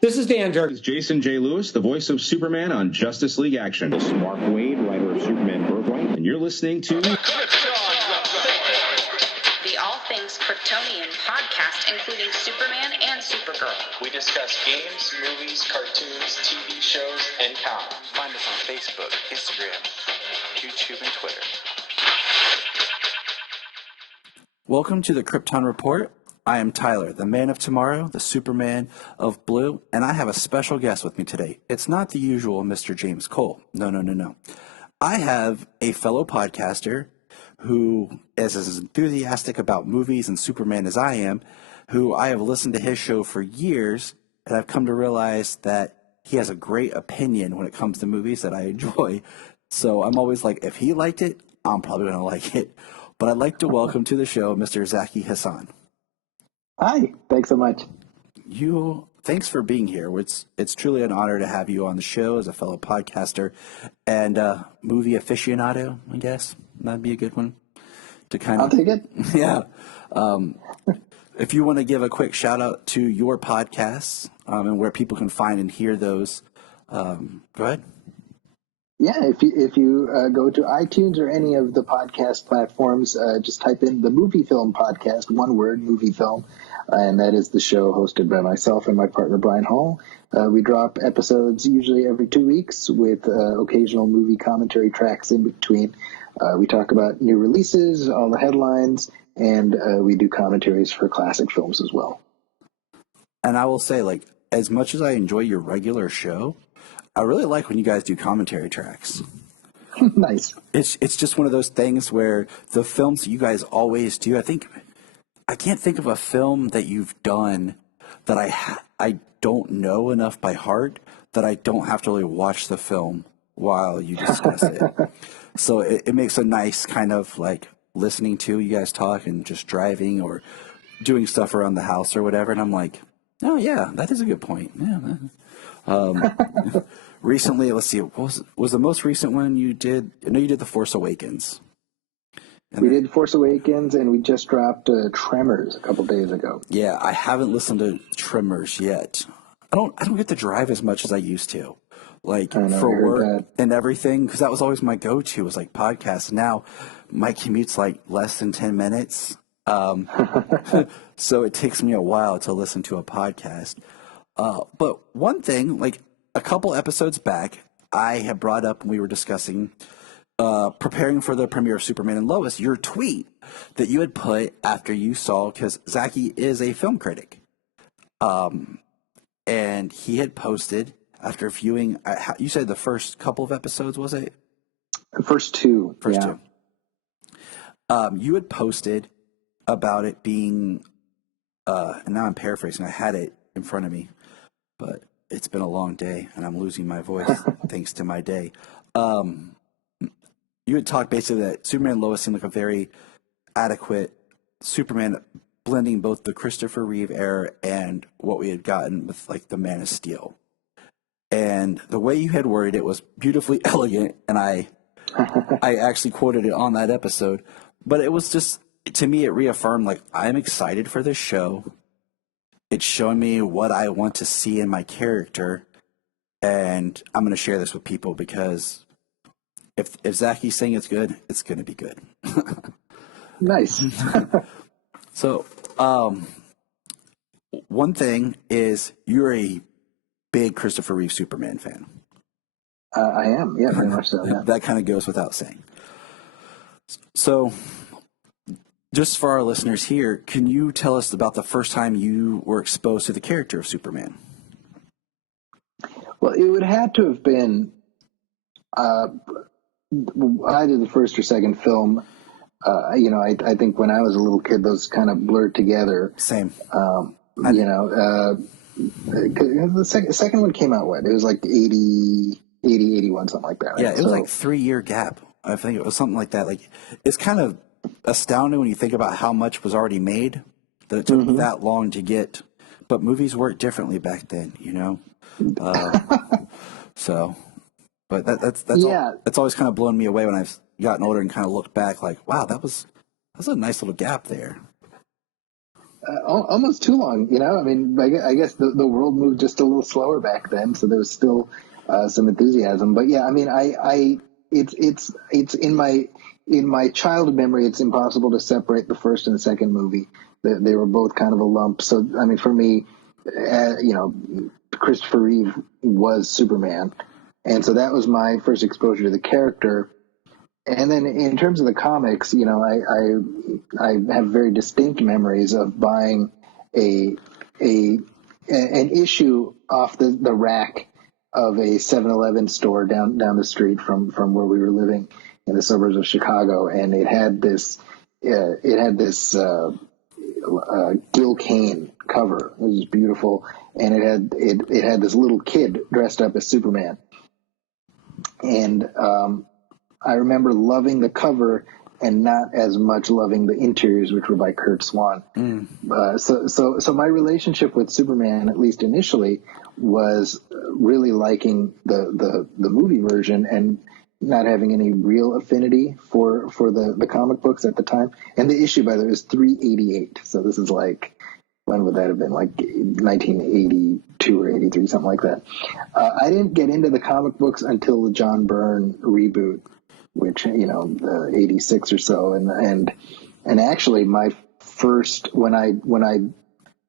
This is Dan Dirk. This is Jason J. Lewis, the voice of Superman on Justice League Action. This is Mark Wade, writer of Superman Birthright. And you're listening to The All Things Kryptonian podcast, including Superman and Supergirl. We discuss games, movies, cartoons, TV shows, and comics. Find us on Facebook, Instagram, YouTube, and Twitter. Welcome to the Krypton Report. I am Tyler, the man of tomorrow, the Superman of blue, and I have a special guest with me today. It's not the usual Mr. James Cole. No. I have a fellow podcaster who is as enthusiastic about movies and Superman as I am, who I have listened to his show for years, and I've come to realize that he has a great opinion when it comes to movies that I enjoy. So I'm always like, if he liked it, I'm probably going to like it. But I'd like to welcome to the show Mr. Zaki Hasan. Hi, thanks so much. Thanks for being here. It's truly an honor to have you on the show as a fellow podcaster and movie aficionado, I guess. That'd be a good one to kind of... I'll take it. Yeah. If you want to give a quick shout out to your podcasts and where people can find and hear those, go ahead. Yeah, if you go to iTunes or any of the podcast platforms, just type in the Movie Film Podcast, one word, Movie Film, and that is the show hosted by myself and my partner Brian Hall. We drop episodes usually every 2 weeks with occasional movie commentary tracks in between. We talk about new releases, all the headlines, and we do commentaries for classic films as well. And I will say, like, as much as I enjoy your regular show, I really like when you guys do commentary tracks. Nice. It's just one of those things where the films you guys always do, I can't think of a film that you've done that I don't know enough by heart that I don't have to really watch the film while you discuss it. So it makes a nice kind of like listening to you guys talk and just driving or doing stuff around the house or whatever. And I'm like, oh yeah, that is a good point. Yeah. Recently, let's see, what was the most recent one you did? I know you did The Force Awakens. We did Force Awakens, and we just dropped Tremors a couple days ago. Yeah, I haven't listened to Tremors yet. I don't get to drive as much as I used to, like for work and everything, because that was always my go-to was like podcasts. Now my commute's like less than 10 minutes, so it takes me a while to listen to a podcast. But one thing, like a couple episodes back, I had brought up when we were discussing preparing for the premiere of Superman and Lois, your tweet that you had put after you saw, because Zaki is a film critic, and he had posted after viewing, you said the first couple of episodes, was it? The first two. Two. You had posted about it being, and now I'm paraphrasing, I had it in front of me, but it's been a long day, and I'm losing my voice thanks to my day. You had talked basically that Superman and Lois seemed like a very adequate Superman, blending both the Christopher Reeve era and what we had gotten with like the Man of Steel. And the way you had worded it was beautifully elegant, and I actually quoted it on that episode. But it was just, to me, it reaffirmed, like, I'm excited for this show. It's showing me what I want to see in my character, and I'm going to share this with people because if Zaki's saying it's good, it's going to be good. Nice. So, one thing is you're a big Christopher Reeve Superman fan. I am, yeah, very much so. Yeah. That kind of goes without saying. So, just for our listeners here, can you tell us about the first time you were exposed to the character of Superman? Well, it would have to have been either the first or second film. I think when I was a little kid, those kind of blurred together. Same. The second one came out, what? It was like 80, 81, something like that. Right? Yeah, it was like 3-year gap. I think it was something like that. Like, it's kind of astounding when you think about how much was already made, that it took that long to get. But movies worked differently back then, you know? But that's always kind of blown me away when I've gotten older and kind of looked back like, wow, that was a nice little gap there. Almost too long, you know. I mean, I guess the world moved just a little slower back then, so there was still some enthusiasm. But yeah, I mean, it's in my childhood memory, it's impossible to separate the first and the second movie. They were both kind of a lump. So I mean, for me, you know, Christopher Reeve was Superman, and so that was my first exposure to the character. And then in terms of the comics, you know, I have very distinct memories of buying a an issue off the rack of a 7-Eleven store down the street from where we were living in the suburbs of Chicago, and it had this Gil Kane cover. It was beautiful, and it had this little kid dressed up as Superman, and I remember loving the cover and not as much loving the interiors, which were by Kurt Swan. So my relationship with Superman, at least initially, was really liking the movie version and not having any real affinity for the comic books at the time. And the issue, by the way, is 388. So this is like, when would that have been? Like 1982 or 83, something like that. I didn't get into the comic books until the John Byrne reboot, which, you know, 86 or so. And actually my first, when I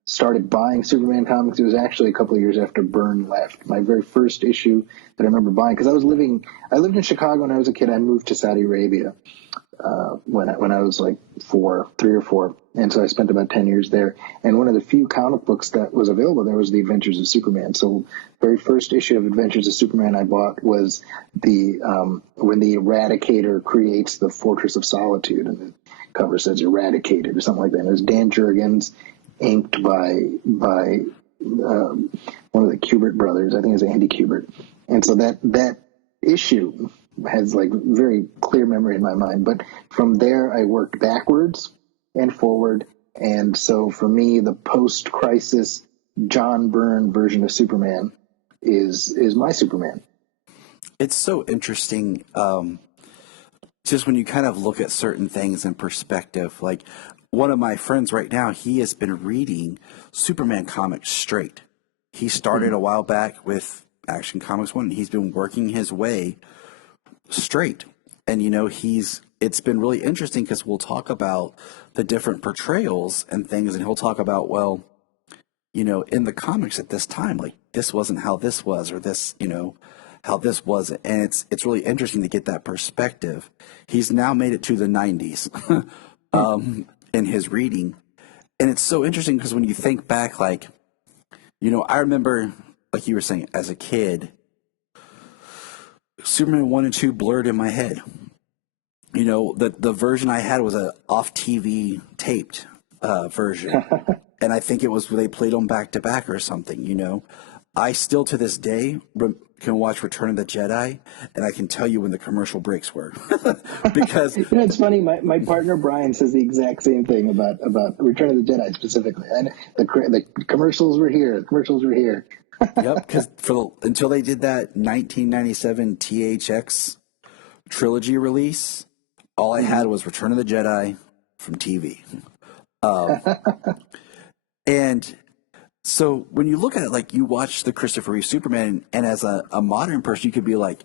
started buying Superman comics, it was actually a couple of years after Byrne left. My very first issue that I remember buying, because I lived in Chicago when I was a kid. I moved to Saudi Arabia when I was like 3 or 4. And so I spent about 10 years there. And one of the few comic books that was available there was The Adventures of Superman. So very first issue of Adventures of Superman I bought was when the Eradicator creates the Fortress of Solitude, and the cover says Eradicated or something like that. And it was Dan Jurgens, inked by one of the Kubert brothers. I think it was Andy Kubert. And so that issue has like very clear memory in my mind. But from there, I worked backwards and forward. And so for me, the post-crisis John Byrne version of Superman is my Superman. It's so interesting, just when you kind of look at certain things in perspective. Like, one of my friends right now, he has been reading Superman comics straight. He started a while back with Action Comics 1, and he's been working his way straight. And, you know, it's been really interesting because we'll talk about the different portrayals and things, and he'll talk about, well, you know, in the comics at this time, like, this wasn't how this was, or this, you know, how this wasn't. And it's really interesting to get that perspective. He's now made it to the 90s in his reading. And it's so interesting because when you think back, like, you know, I remember, like you were saying, as a kid, Superman 1 and 2 blurred in my head. You know, the version I had was a off-TV taped version. And I think it was where they played them back to back or something, you know. I still, to this day, can watch Return of the Jedi, and I can tell you when the commercial breaks were. Because you know, it's funny. My partner Brian says the exact same thing about Return of the Jedi specifically. And the commercials were here. The commercials were here. Yep, because until they did that 1997 THX trilogy release, all I had was Return of the Jedi from TV. And so when you look at it, like, you watch the Christopher Reeve Superman, and as a modern person, you could be like,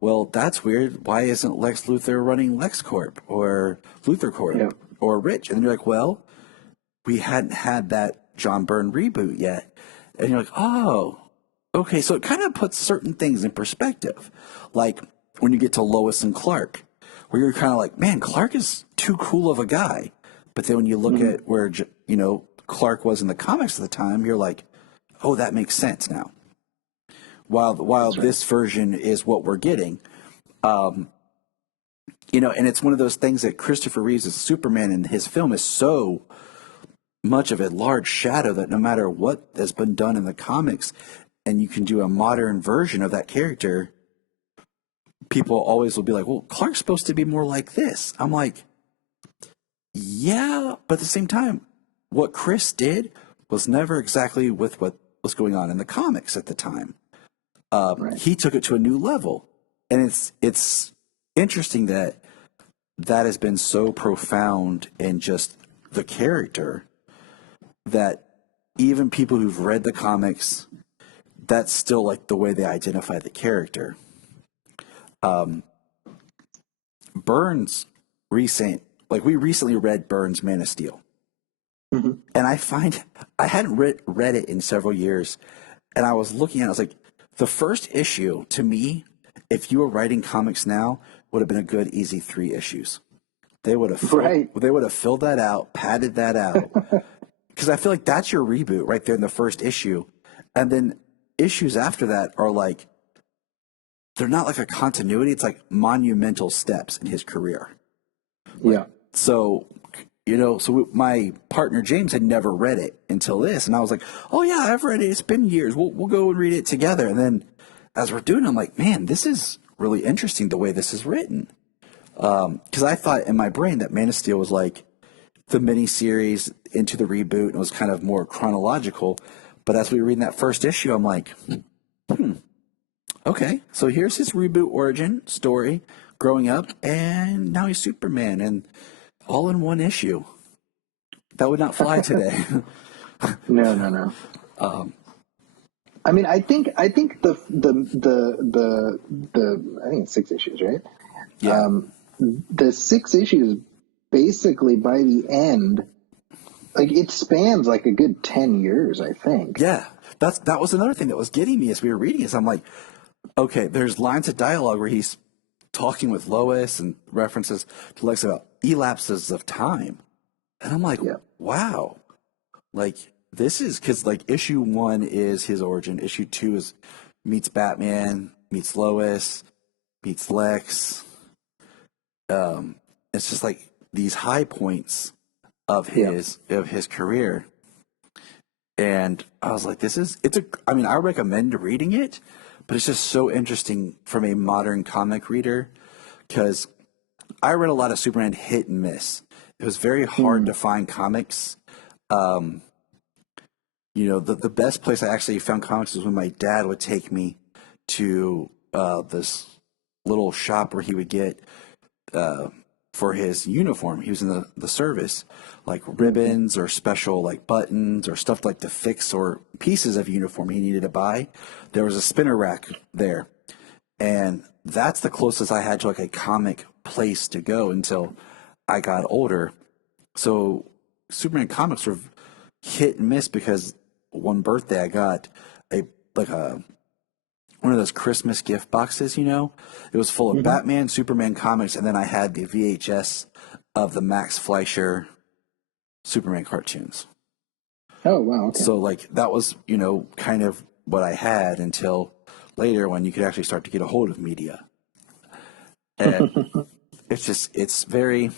well, that's weird. Why isn't Lex Luthor running LexCorp or Luthor Corp or Rich? And then you're like, well, we hadn't had that John Byrne reboot yet. And you're like, oh, okay. So it kind of puts certain things in perspective. Like when you get to Lois and Clark, where you're kind of like, man, Clark is too cool of a guy. But then when you look at where, you know, Clark was in the comics at the time, you're like, oh, that makes sense now. While this version is what we're getting, you know, and it's one of those things that Christopher Reeve's Superman in his film is so much of a large shadow that no matter what has been done in the comics, and you can do a modern version of that character, people always will be like, well, Clark's supposed to be more like this. I'm like, yeah, but at the same time, what Chris did was never exactly with what was going on in the comics at the time. He took it to a new level. And it's interesting that has been so profound in just the character that even people who've read the comics, that's still like the way they identify the character. Burns we recently read Burns' Man of Steel. Mm-hmm. And I hadn't read it in several years. And I was looking at it, I was like, the first issue to me, if you were writing comics now, would have been a good, easy 3 issues. They would have filled that out, padded that out. Because I feel like that's your reboot right there in the first issue. And then issues after that are like, they're not like a continuity. It's like monumental steps in his career. Yeah. So, my partner James had never read it until this. And I was like, oh, yeah, I've read it. It's been years. We'll go and read it together. And then as we're doing it, I'm like, man, this is really interesting the way this is written. Because I thought in my brain that Man of Steel was like the miniseries into the reboot and it was kind of more chronological. But as we were reading that first issue, I'm like, okay, so here's his reboot origin story, growing up, and now he's Superman, and all in one issue. That would not fly today. No. I mean, I think the I think it's 6 issues, right? Yeah. The 6 issues, basically by the end, like it spans like a good 10 years, I think. Yeah, that was another thing that was getting me as we were reading it. I'm like, okay, there's lines of dialogue where he's talking with Lois and references to Lex about elapses of time. And I'm like, wow, like this is because like issue 1 is his origin. Issue 2 is meets Batman, meets Lois, meets Lex. It's just like these high points of his career. And I was like, I recommend reading it, but it's just so interesting from a modern comic reader because I read a lot of Superman hit and miss. It was very hard to find comics. The best place I actually found comics was when my dad would take me to this little shop where he would get for his uniform. He was in the service, like ribbons or special like buttons or stuff like to fix or pieces of uniform he needed to buy. There was a spinner rack there. And that's the closest I had to like a comic place to go until I got older. So Superman comics were hit and miss because one birthday I got one of those Christmas gift boxes, It was full of Batman, Superman comics, and then I had the VHS of the Max Fleischer Superman cartoons. Oh, wow. Okay. So, like, that was, kind of what I had until later when you could actually start to get a hold of media. And it's very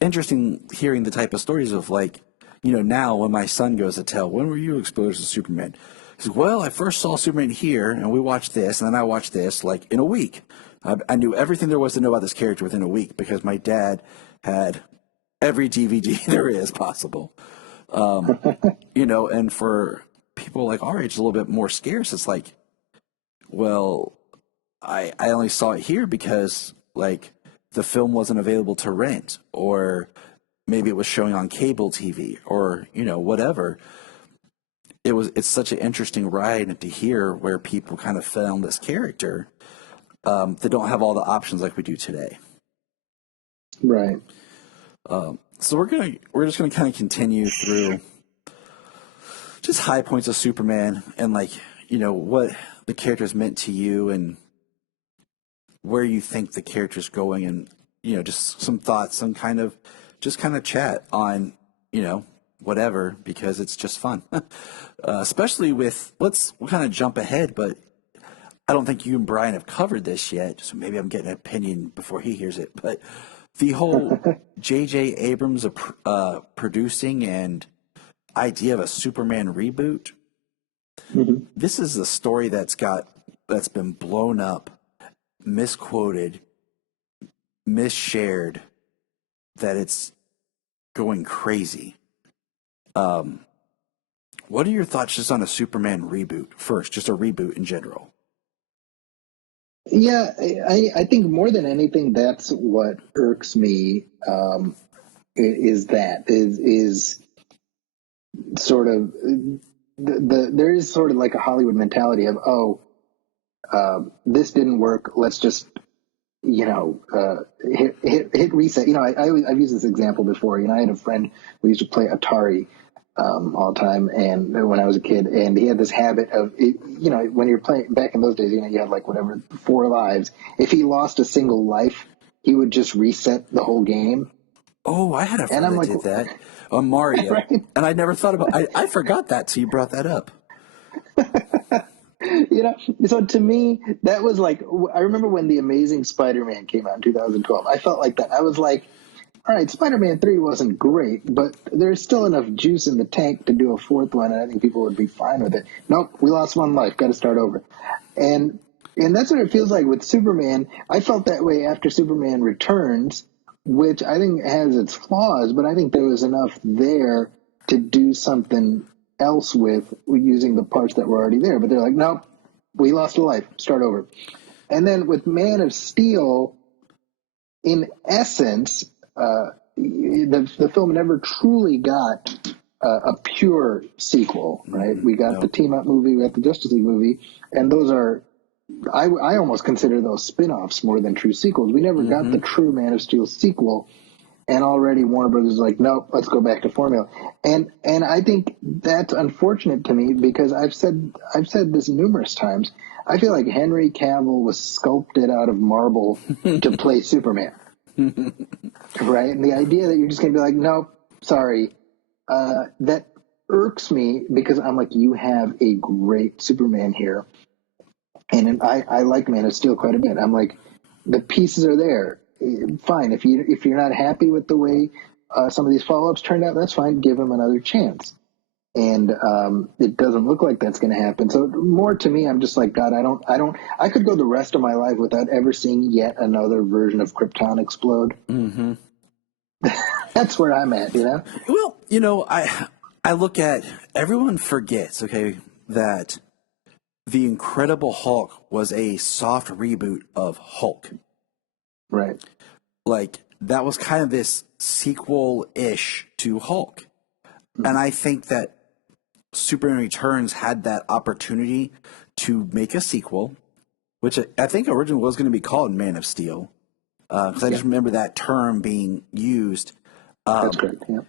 interesting hearing the type of stories of, like, now when my son goes to tell, when were you exposed to Superman? He says, well, I first saw Superman here, and we watched this, and then I watched this, like, in a week. I knew everything there was to know about this character within a week because my dad had every DVD there is possible. And for people like our age, a little bit more scarce, it's like, well, I only saw it here because, like, the film wasn't available to rent, or maybe it was showing on cable TV, or, whatever. It's such an interesting ride to hear where people kind of found this character that don't have all the options like we do today. Right. So we're just gonna kind of continue through just high points of Superman and like what the character's meant to you and where you think the character's going and just some thoughts, some kind of chat on whatever, because it's just fun. Especially we'll kind of jump ahead, but I don't think you and Brian have covered this yet, so maybe I'm getting an opinion before he hears it. But the whole J.J. Abrams producing and idea of a Superman reboot, this is a story that's been blown up, misquoted, misshared, that it's going crazy. What are your thoughts just on a Superman reboot first, just a reboot in general? Yeah, I think more than anything, that's what irks me. Is sort of there is sort of like a Hollywood mentality of, this didn't work. Let's just, hit reset. I've used this example before. I had a friend who used to play Atari all the time, and when I was a kid, and he had this habit of, when you're playing back in those days, you had like whatever 4 lives. If he lost a single life, he would just reset the whole game. Oh, I had a friend that did that on Mario, right? And I never thought about. I forgot that, so you brought that up. So to me, that was like, I remember when The Amazing Spider-Man came out in 2012. I felt like that. I was like, all right, Spider-Man 3 wasn't great, but there's still enough juice in the tank to do a 4th one, and I think people would be fine with it. Nope, we lost 1 life, got to start over. And that's what it feels like with Superman. I felt that way after Superman Returns, which I think has its flaws, but I think there was enough there to do something else with using the parts that were already there. But they're like, nope, we lost a life, start over. And then with Man of Steel, in essence, the film never truly got a pure sequel, right? We got the Team Up movie, we got the Justice League movie, and those are, I almost consider those spin-offs more than true sequels. We never got the true Man of Steel sequel, and already Warner Brothers is like, nope, let's go back to formula. And I think that's unfortunate to me, because I've said this numerous times. I feel like Henry Cavill was sculpted out of marble to play Superman. Right? And the idea that you're just going to be like, nope, sorry, that irks me, because I'm like, you have a great Superman here. And I like Man of Steel quite a bit. I'm like, the pieces are there. Fine. If you're not happy with the way some of these follow-ups turned out, that's fine. Give him another chance. And it doesn't look like that's going to happen. So more to me, I'm just like, God, I could go the rest of my life without ever seeing yet another version of Krypton explode. Mm-hmm. That's where I'm at, Well, I look at, everyone forgets, okay, that The Incredible Hulk was a soft reboot of Hulk. Right. Like, that was kind of this sequel-ish to Hulk. Mm-hmm. And I think that Superman Returns had that opportunity to make a sequel, which I think originally was going to be called Man of Steel, because I just remember that term being used. That's correct, yeah.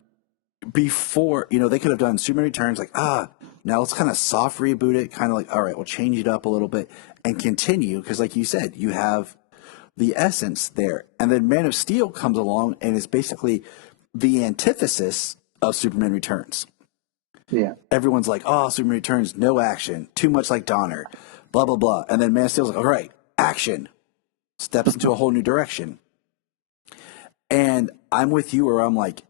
Before, they could have done Superman Returns, like, now let's kind of soft reboot it, kind of like, all right, we'll change it up a little bit and continue, because like you said, you have the essence there. And then Man of Steel comes along and is basically the antithesis of Superman Returns. Yeah. Everyone's like, oh, Superman Returns, no action, too much like Donner, blah, blah, blah. And then Man of Steel's like, all right, action, steps into a whole new direction. And I'm with you, where I'm like,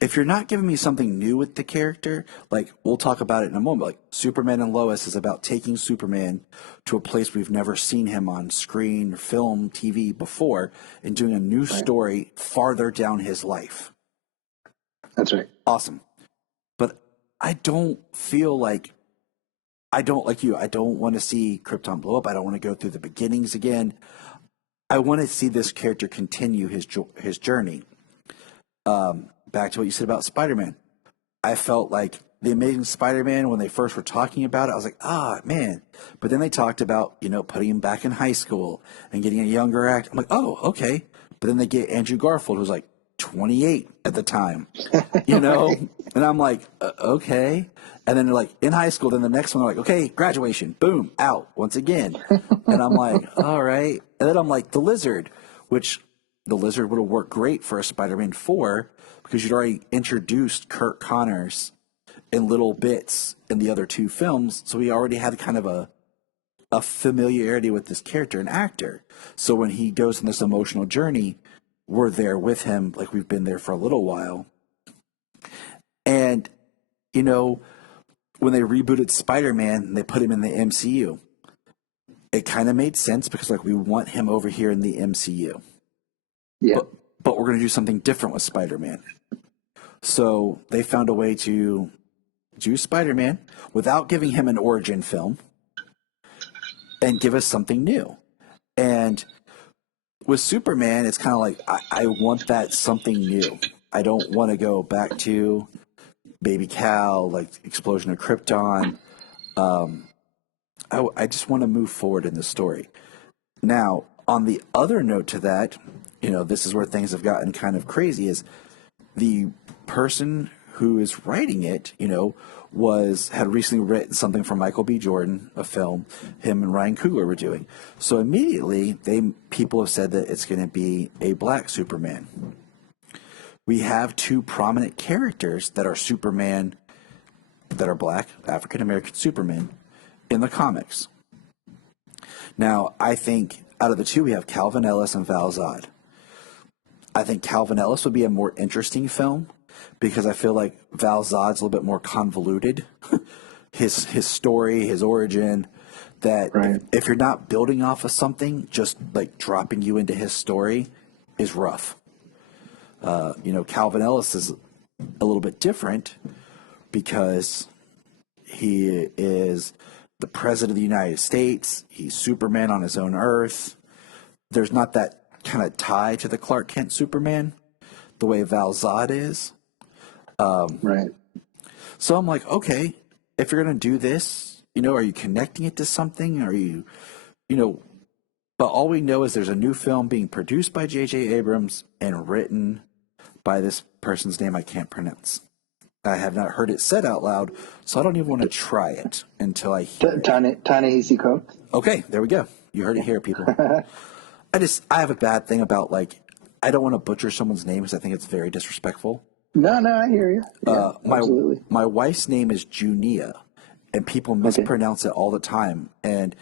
if you're not giving me something new with the character, like, we'll talk about it in a moment, like Superman and Lois is about taking Superman to a place we've never seen him on screen, film, TV before, and doing a new story farther down his life. That's right. Awesome. But I don't feel like, I don't want to see Krypton blow up. I don't want to go through the beginnings again. I want to see this character continue his journey. Back to what you said about Spider-Man. I felt like The Amazing Spider-Man, when they first were talking about it, I was like, man. But then they talked about, putting him back in high school and getting a younger actor. I'm like, oh, okay. But then they get Andrew Garfield, who was like 28 at the time, And I'm like, okay. And then they're like, in high school. Then the next one, they're like, okay, graduation. Boom, out once again. And I'm like, all right. And then I'm like, the Lizard, which the Lizard would have worked great for a Spider-Man 4, because you'd already introduced Kurt Connors in little bits in the other 2 films. So we already had kind of a familiarity with this character and actor. So when he goes on this emotional journey, we're there with him, like we've been there for a little while. And, when they rebooted Spider-Man and they put him in the MCU, it kind of made sense, because like, we want him over here in the MCU. Yeah. But we're going to do something different with Spider-Man. So they found a way to do Spider-Man without giving him an origin film and give us something new. And with Superman, it's kind of like, I want that something new. I don't want to go back to Baby Cal, like Explosion of Krypton. I just want to move forward in the story. Now, on the other note to that, this is where things have gotten kind of crazy, is the person who is writing it, had recently written something for Michael B. Jordan, a film him and Ryan Coogler were doing. So immediately, people have said that it's going to be a black Superman. We have two prominent characters that are Superman, that are black, African-American Superman, in the comics. Now, I think out of the two, we have Calvin Ellis and Val Zod. I think Calvin Ellis would be a more interesting film because I feel like Val Zod's a little bit more convoluted. his story, his origin, that right. if you're not building off of something, just like dropping you into his story is rough. Calvin Ellis is a little bit different because he is the president of the United States. He's Superman on his own Earth. There's not that kind of tie to the Clark Kent Superman the way Val Zod is. Right. So I'm like, okay, if you're going to do this, are you connecting it to something? Are you, but all we know is there's a new film being produced by J.J. Abrams and written by this person's name I can't pronounce. I have not heard it said out loud, so I don't even want to try it until I hear it. Ta-Nehisi Coates. Okay, there we go. You heard it here, people. I have a bad thing about, I don't want to butcher someone's name because I think it's very disrespectful. No, I hear you. Yeah, absolutely. My wife's name is Junia, and people mispronounce it all the time. And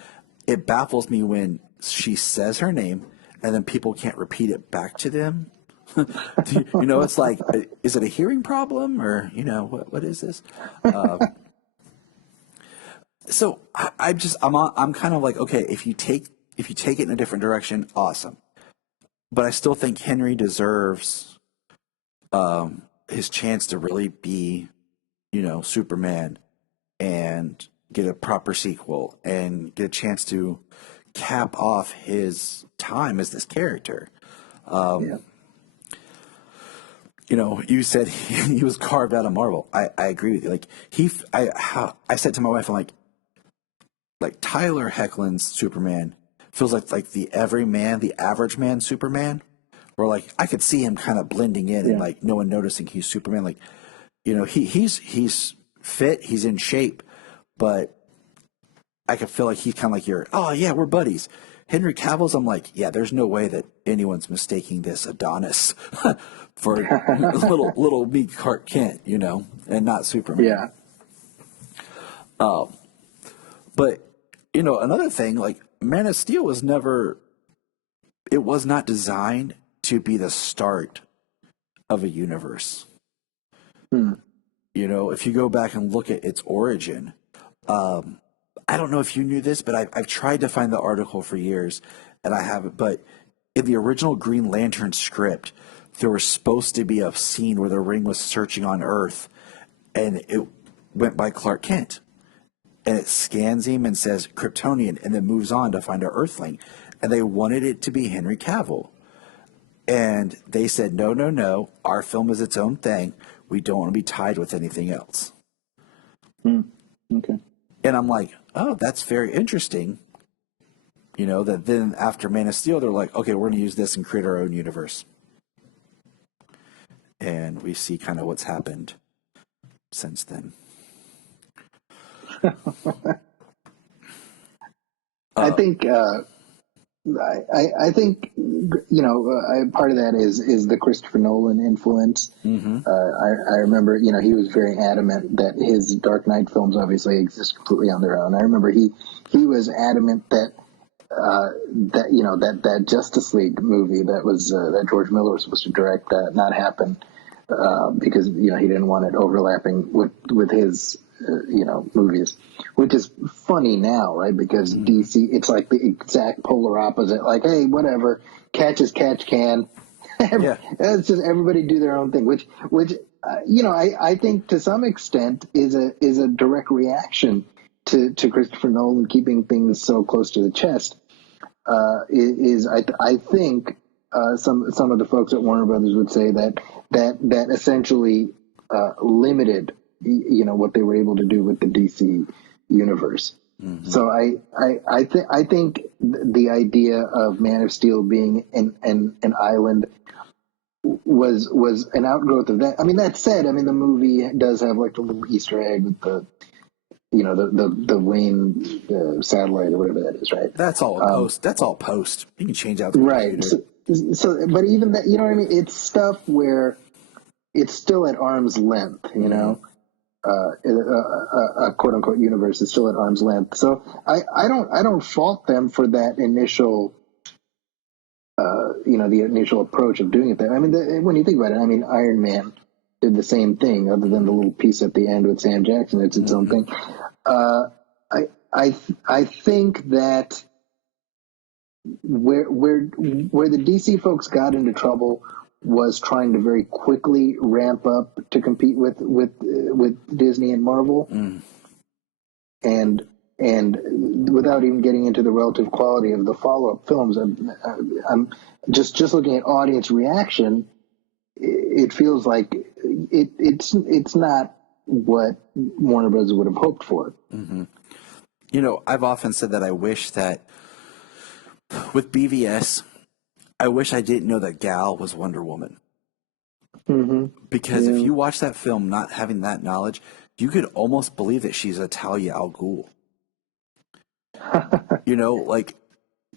it baffles me when she says her name, and then people can't repeat it back to them. It's like, is it a hearing problem or, what is this? So I'm kind of like, okay, if you take it in a different direction, awesome. But I still think Henry deserves, his chance to really be, Superman and get a proper sequel and get a chance to cap off his time as this character. Yeah. You said he was carved out of Marvel. I agree with you. Like I said to my wife, I'm like Tyler Hoechlin's Superman feels like the everyman, the average man Superman, where I could see him kind of blending in and no one noticing he's Superman. He's fit, he's in shape, but I could feel like he's kind of like oh yeah, we're buddies. Henry Cavill's, I'm like, yeah, there's no way that anyone's mistaking this Adonis for little me Clark Kent, and not Superman. Yeah. But, another thing, Man of Steel was not designed to be the start of a universe. If you go back and look at its origin, I don't know if you knew this, but I've tried to find the article for years, and I haven't. But in the original Green Lantern script, there was supposed to be a scene where the Ring was searching on Earth, and it went by Clark Kent. And it scans him and says Kryptonian, and then moves on to find an Earthling. And they wanted it to be Henry Cavill. And they said, no, our film is its own thing. We don't want to be tied with anything else. Okay. And I'm like, oh, that's very interesting. That then after Man of Steel, they're like, okay, we're going to use this and create our own universe. And we see kind of what's happened since then. I think I think part of that is the Christopher Nolan influence. Mm-hmm. I remember he was very adamant that his Dark Knight films obviously exist completely on their own. I remember he was adamant that that Justice League movie that George Miller was supposed to direct not happen because he didn't want it overlapping with his movies, which is funny now, right? Because DC, it's like the exact polar opposite. Like, hey, whatever, catch as catch can. Yeah, it's just everybody do their own thing, which I think to some extent is a direct reaction to Christopher Nolan keeping things so close to the chest. I think some of the folks at Warner Brothers would say that essentially limited what they were able to do with the DC universe. Mm-hmm. So I think the idea of Man of Steel being an island was an outgrowth of that. I mean, that said, I mean, the movie does have like a little Easter egg with the Wayne satellite or whatever that is, right? That's all post. That's all post. You can change out the computer. Right. So, but even that, you know what I mean? It's stuff where it's still at arm's length, you know? A quote unquote universe is still at arm's length. So I don't fault them for that initial, the initial approach of doing it there. I mean, when you think about it, I mean, Iron Man did the same thing, other than the little piece at the end with Sam Jackson. It's its own thing. I think that where the DC folks got into trouble was trying to very quickly ramp up to compete with Disney and Marvel, and without even getting into the relative quality of the follow-up films. I'm just looking at audience reaction. It feels like it's not what Warner Bros. Would have hoped for. Mm-hmm. I've often said that I wish that with BVS, I wish I didn't know that Gal was Wonder Woman. Mm-hmm. Because if you watch that film not having that knowledge, you could almost believe that she's a Talia al Ghul. Like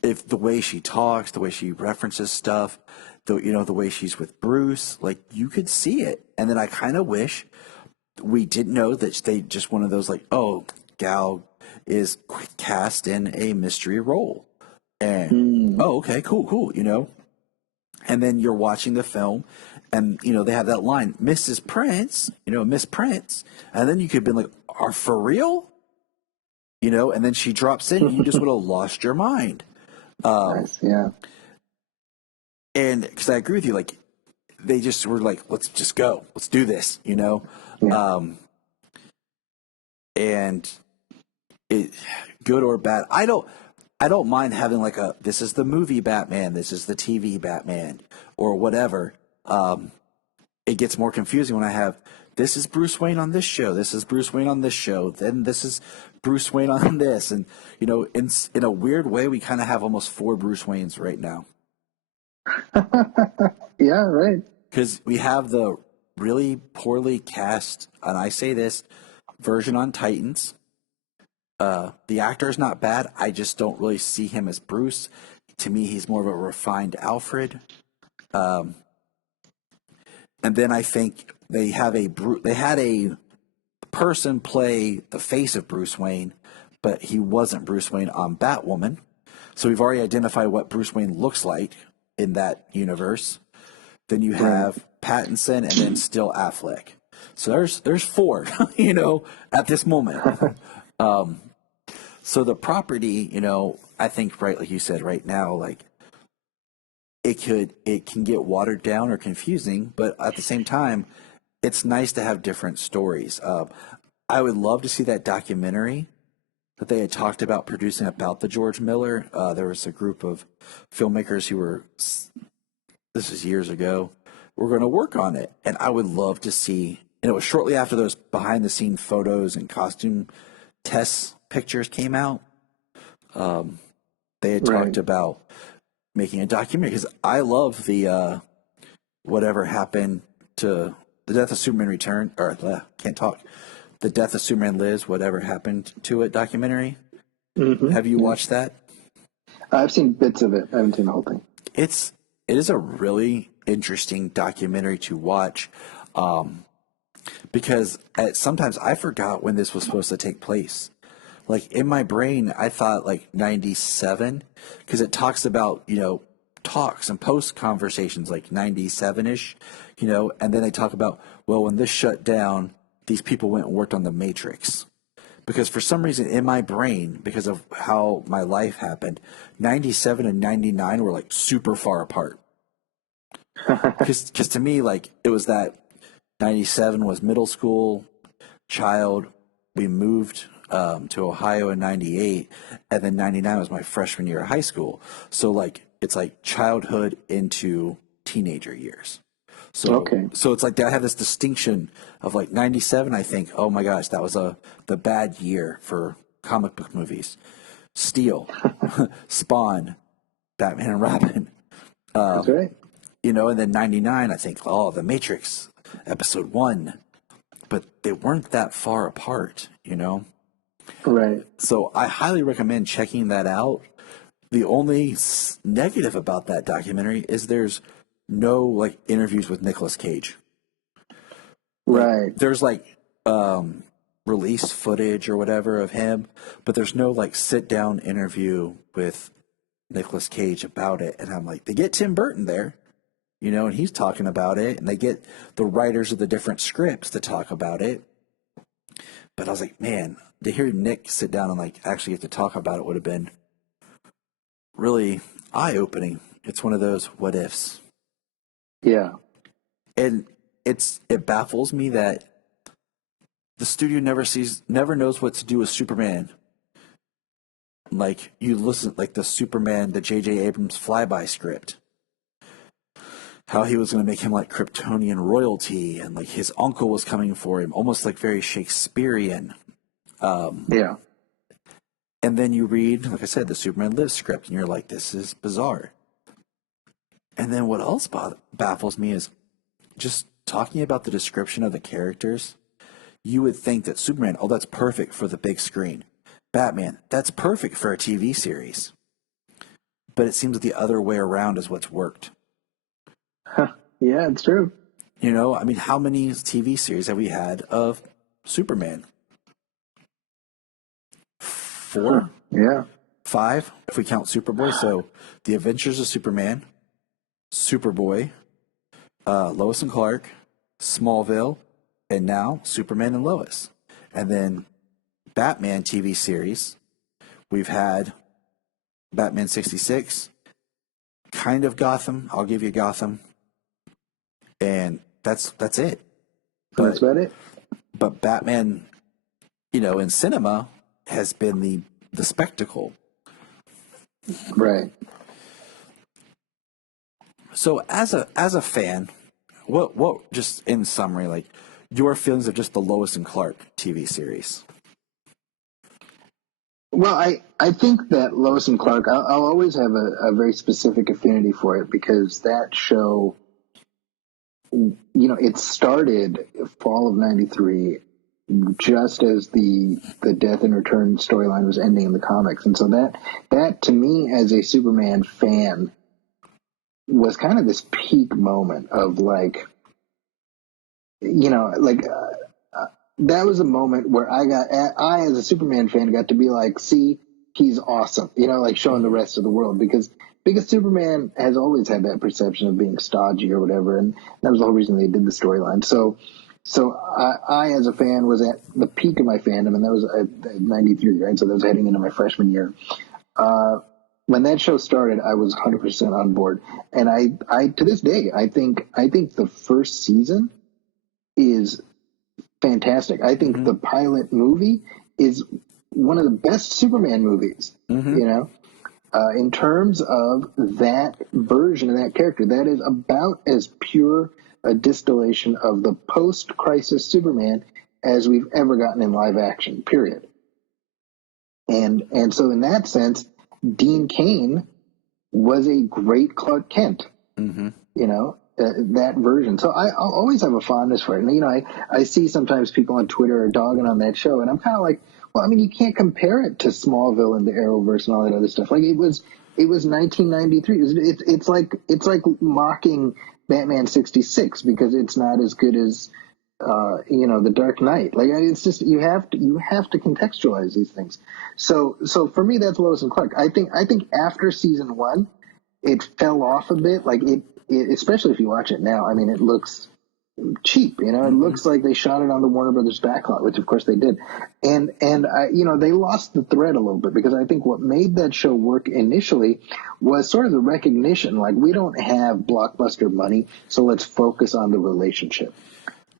if the way she talks, the way she references stuff, the way she's with Bruce, like you could see it. And then I kind of wish we didn't know that they just one of those like, oh, Gal is cast in a mystery role. And, oh, okay, cool, And then you're watching the film and, they have that line, Mrs. Prince, Miss Prince. And then you could have been like, are for real? And then she drops in, you just would have lost your mind. Nice, yeah. And because I agree with you, like, they just were like, let's just go. Let's do this, Yeah. And it, good or bad, I don't mind having like this is the movie Batman, this is the TV Batman, or whatever. It gets more confusing when I have this is Bruce Wayne on this show, this is Bruce Wayne on this show, then this is Bruce Wayne on this, and in a weird way, we kind of have almost 4 Bruce Waynes right now. Yeah, right. Because we have the really poorly cast, and I say this, version on Titans. The actor is not bad. I just don't really see him as Bruce. To me, he's more of a refined Alfred. And then I think they had a person play the face of Bruce Wayne, but he wasn't Bruce Wayne on Batwoman. So we've already identified what Bruce Wayne looks like in that universe. Then you have Pattinson and then still Affleck. So there's 4, at this moment. So the property, I think, right, like you said, right now, like it can get watered down or confusing, but at the same time, it's nice to have different stories. I would love to see that documentary that they had talked about producing about the George Miller. There was a group of filmmakers who were, this was years ago, were going to work on it. And I would love to see, and it was shortly after those behind the scene photos and costume test pictures came out. They had talked about making a documentary, because I love the whatever happened to the Death of Superman Return, or can't talk, the Death of Superman Lives, whatever happened to it documentary. Mm-hmm. Have you watched that? I've seen bits of it. I haven't seen the whole thing. It is a really interesting documentary to watch, because sometimes I forgot when this was supposed to take place. Like in my brain, I thought like 97, because it talks about, talks and post conversations like 97-ish, and then they talk about, well, when this shut down, these people went and worked on the Matrix. Because for some reason in my brain, because of how my life happened, 97 and 99 were like super far apart. Because to me, like, it was that 97 was middle school, child. We moved to Ohio in 98, and then 99 was my freshman year of high school. So like, it's like childhood into teenager years. So it's like they have this distinction of like 97. I think, oh my gosh, that was the bad year for comic book movies. Steel, Spawn, Batman and Robin. That's right. You know, and then 99, I think, oh, The Matrix, episode 1. But they weren't that far apart, you know? Right. So I highly recommend checking that out. The only negative about that documentary is there's no, like, interviews with Nicolas Cage. Right. There's, like, release footage or whatever of him, but there's no, like, sit-down interview with Nicolas Cage about it. And I'm like, they get Tim Burton there. You know, and he's talking about it, and they get the writers of the different scripts to talk about it. But I was like, man, to hear Nick sit down and like actually get to talk about it would have been really eye-opening. It's one of those what ifs. Yeah. And it baffles me that the studio never knows what to do with Superman. Like you listen, like the Superman, the J.J. Abrams flyby script. How he was going to make him like Kryptonian royalty, and like his uncle was coming for him, almost like very Shakespearean. Yeah. And then you read, like I said, the Superman Lives script, and you're like, this is bizarre. And then what else baffles me is just talking about the description of the characters. You would think that Superman, oh, that's perfect for the big screen. Batman, that's perfect for a TV series. But it seems the other way around is what's worked. Yeah, it's true. You know, I mean, how many TV series have we had of Superman? 4? Yeah. 5, if we count Superboy. So, The Adventures of Superman, Superboy, Lois and Clark, Smallville, and now Superman and Lois. And then Batman TV series, we've had Batman 66, kind of Gotham. I'll give you Gotham. And that's it. That's about it. But Batman, you know, in cinema has been the spectacle. Right. So as a fan, what just in summary, like your feelings of just the Lois and Clark TV series? Well, I think that Lois and Clark, I'll always have a very specific affinity for it because that show, you know, it started fall of '93 just as the Death and Return storyline was ending in the comics. And so that to me as a Superman fan was kind of this peak moment of like, you know, like that was a moment where I as a Superman fan got to be like, see, he's awesome, you know, like showing the rest of the world because Superman has always had that perception of being stodgy or whatever, and that was the whole reason they did the storyline. So I as a fan was at the peak of my fandom, and that was at 93, right? So that was heading into my freshman year. When that show started, I was 100% on board, and I to this day, I think the first season is fantastic. I think the pilot movie is one of the best Superman movies, you know? In terms of that version of that character, that is about as pure a distillation of the post-crisis Superman as we've ever gotten in live action, period. And so in that sense, Dean Cain was a great Clark Kent, you know, that version. So I'll always have a fondness for it. And, you know, I see sometimes people on Twitter are dogging on that show, and I'm kind of like, well, I mean, you can't compare it to Smallville and the Arrowverse and all that other stuff. Like it was 1993. It's like mocking Batman 66 because it's not as good as you know, The Dark Knight. Like it's just you have to contextualize these things. So for me, that's Lois and Clark. I think after season 1, it fell off a bit. Like it especially if you watch it now. I mean, it looks cheap, you know. It looks like they shot it on the Warner Brothers backlot, which of course they did, and you know, they lost the thread a little bit because I think what made that show work initially was sort of the recognition, like we don't have blockbuster money, so let's focus on the relationship.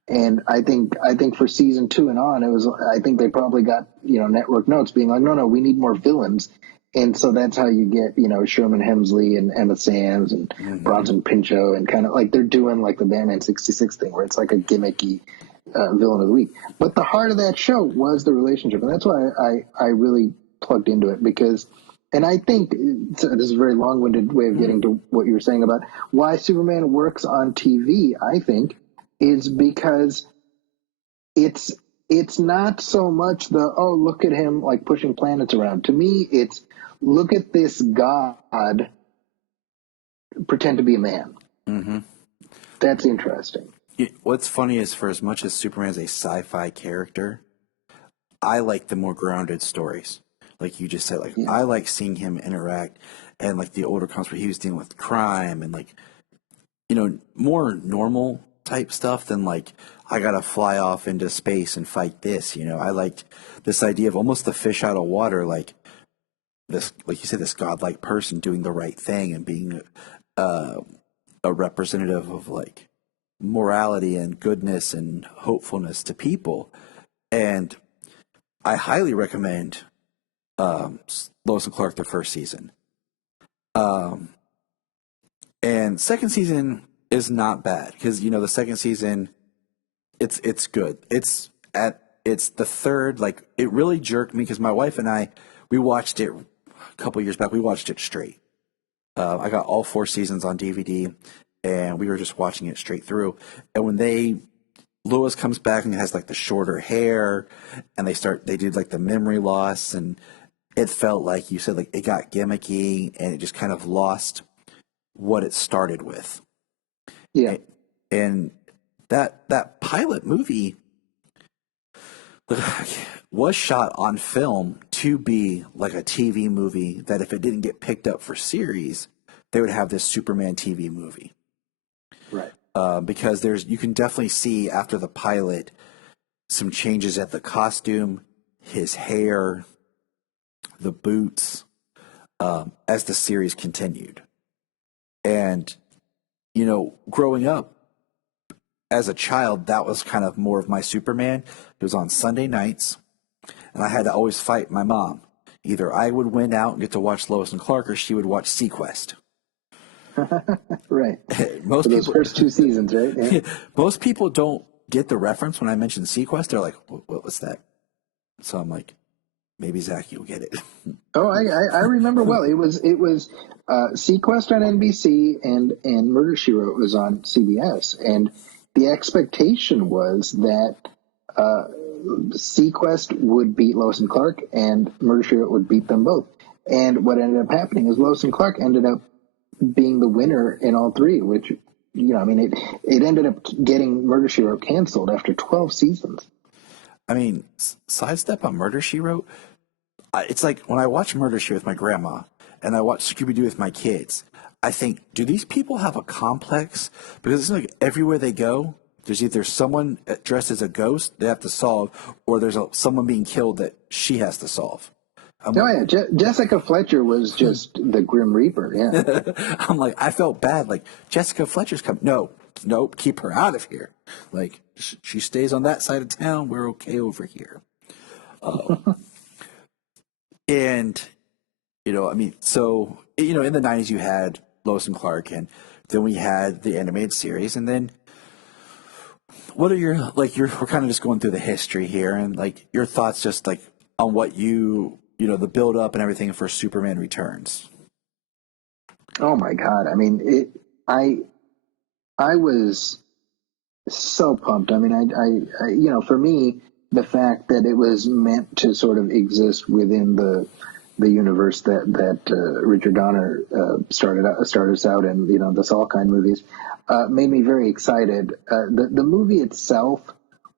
And I think for season 2 and on, I think they probably got, you know, network notes being like, no, we need more villains, And so that's how you get, Sherman Hemsley and Emma Sands and Bronson Pinchot, and kind of like they're doing like the Batman 66 thing where it's like a gimmicky villain of the week. But the heart of that show was the relationship. And that's why I really plugged into it, because, and I think this is a very long-winded way of getting to what you were saying about why Superman works on TV, I think, is because it's not so much look at him like pushing planets around. To me, it's look at this god pretend to be a man. Mm-hmm. That's interesting. What's funny is, for as much as Superman's a sci-fi character, I like the more grounded stories. Like you just said, I like seeing him interact, and like the older comics where he was dealing with crime and like, more normal type stuff than like, I gotta fly off into space and fight this. I liked this idea of almost the fish out of water, like this, like you said, this godlike person doing the right thing and being a representative of like morality and goodness and hopefulness to people. And I highly recommend Lois and Clark the first season. And second season is not bad, because the second season, it's good. It's the third, like it really jerked me, because my wife and I, we watched it a couple years back. We watched it straight. I got all 4 seasons on DVD, and we were just watching it straight through. And when Lois comes back and has like the shorter hair, and they did like the memory loss, and it felt like you said, like it got gimmicky, and it just kind of lost what it started with. Yeah. And that pilot movie was shot on film to be like a TV movie, that if it didn't get picked up for series, they would have this Superman TV movie. Right. Because you can definitely see after the pilot some changes at the costume, his hair, the boots, as the series continued. And, growing up as a child, that was kind of more of my Superman. It was on Sunday nights, and I had to always fight my mom. Either I would win out and get to watch Lois and Clark, or she would watch Sequest. Right. Most For those people, first 2 seasons, right? Yeah. Most people don't get the reference when I mention Sequest. They're like, what was that? So I'm like, maybe Zaki will get it. Oh, I remember well. It was Sequest on NBC, and Murder, She Wrote was on CBS, and the expectation was that Sequest would beat Lois and Clark, and Murder, She Wrote would beat them both. And what ended up happening is Lois and Clark ended up being the winner in all 3, which, it ended up getting Murder, She Wrote canceled after 12 seasons. I mean, sidestep on Murder, She Wrote. It's like when I watch Murder, She Wrote with my grandma, and I watch Scooby-Doo with my kids, I think, do these people have a complex? Because it's like everywhere they go, there's either someone dressed as a ghost they have to solve, or there's someone being killed that she has to solve. Jessica Fletcher was just the Grim Reaper, yeah. I'm like, I felt bad. Like, Jessica Fletcher's coming. Nope, keep her out of here. Like, she stays on that side of town. We're okay over here. And, so, in the 90s you had Lois and Clark, and then we had the animated series, and then what are your, we're kind of just going through the history here, and like your thoughts just like on what the build up and everything for Superman Returns. Oh my God. I mean, I was so pumped. I mean, I for me, the fact that it was meant to sort of exist within the universe that Richard Donner started us out in, the Salkind movies, made me very excited. The movie itself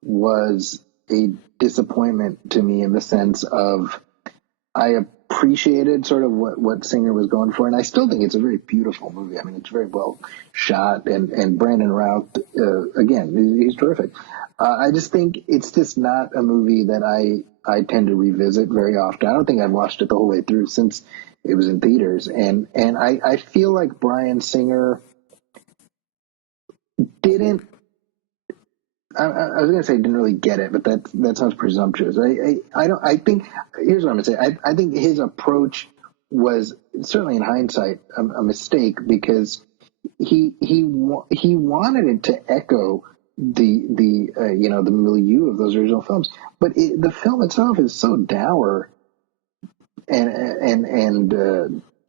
was a disappointment to me in the sense of I appreciated sort of what Singer was going for, and I still think it's a very beautiful movie. I mean, it's very well shot, and Brandon Routh, again, he's terrific. I just think it's just not a movie that I tend to revisit very often. I don't think I've watched it the whole way through since it was in theaters, and I feel like Bryan Singer didn't. I was going to say didn't really get it, but that sounds presumptuous. I think here's what I'm going to say. I think his approach was certainly in hindsight a mistake, because he wanted it to echo the milieu of those original films, but the film itself is so dour and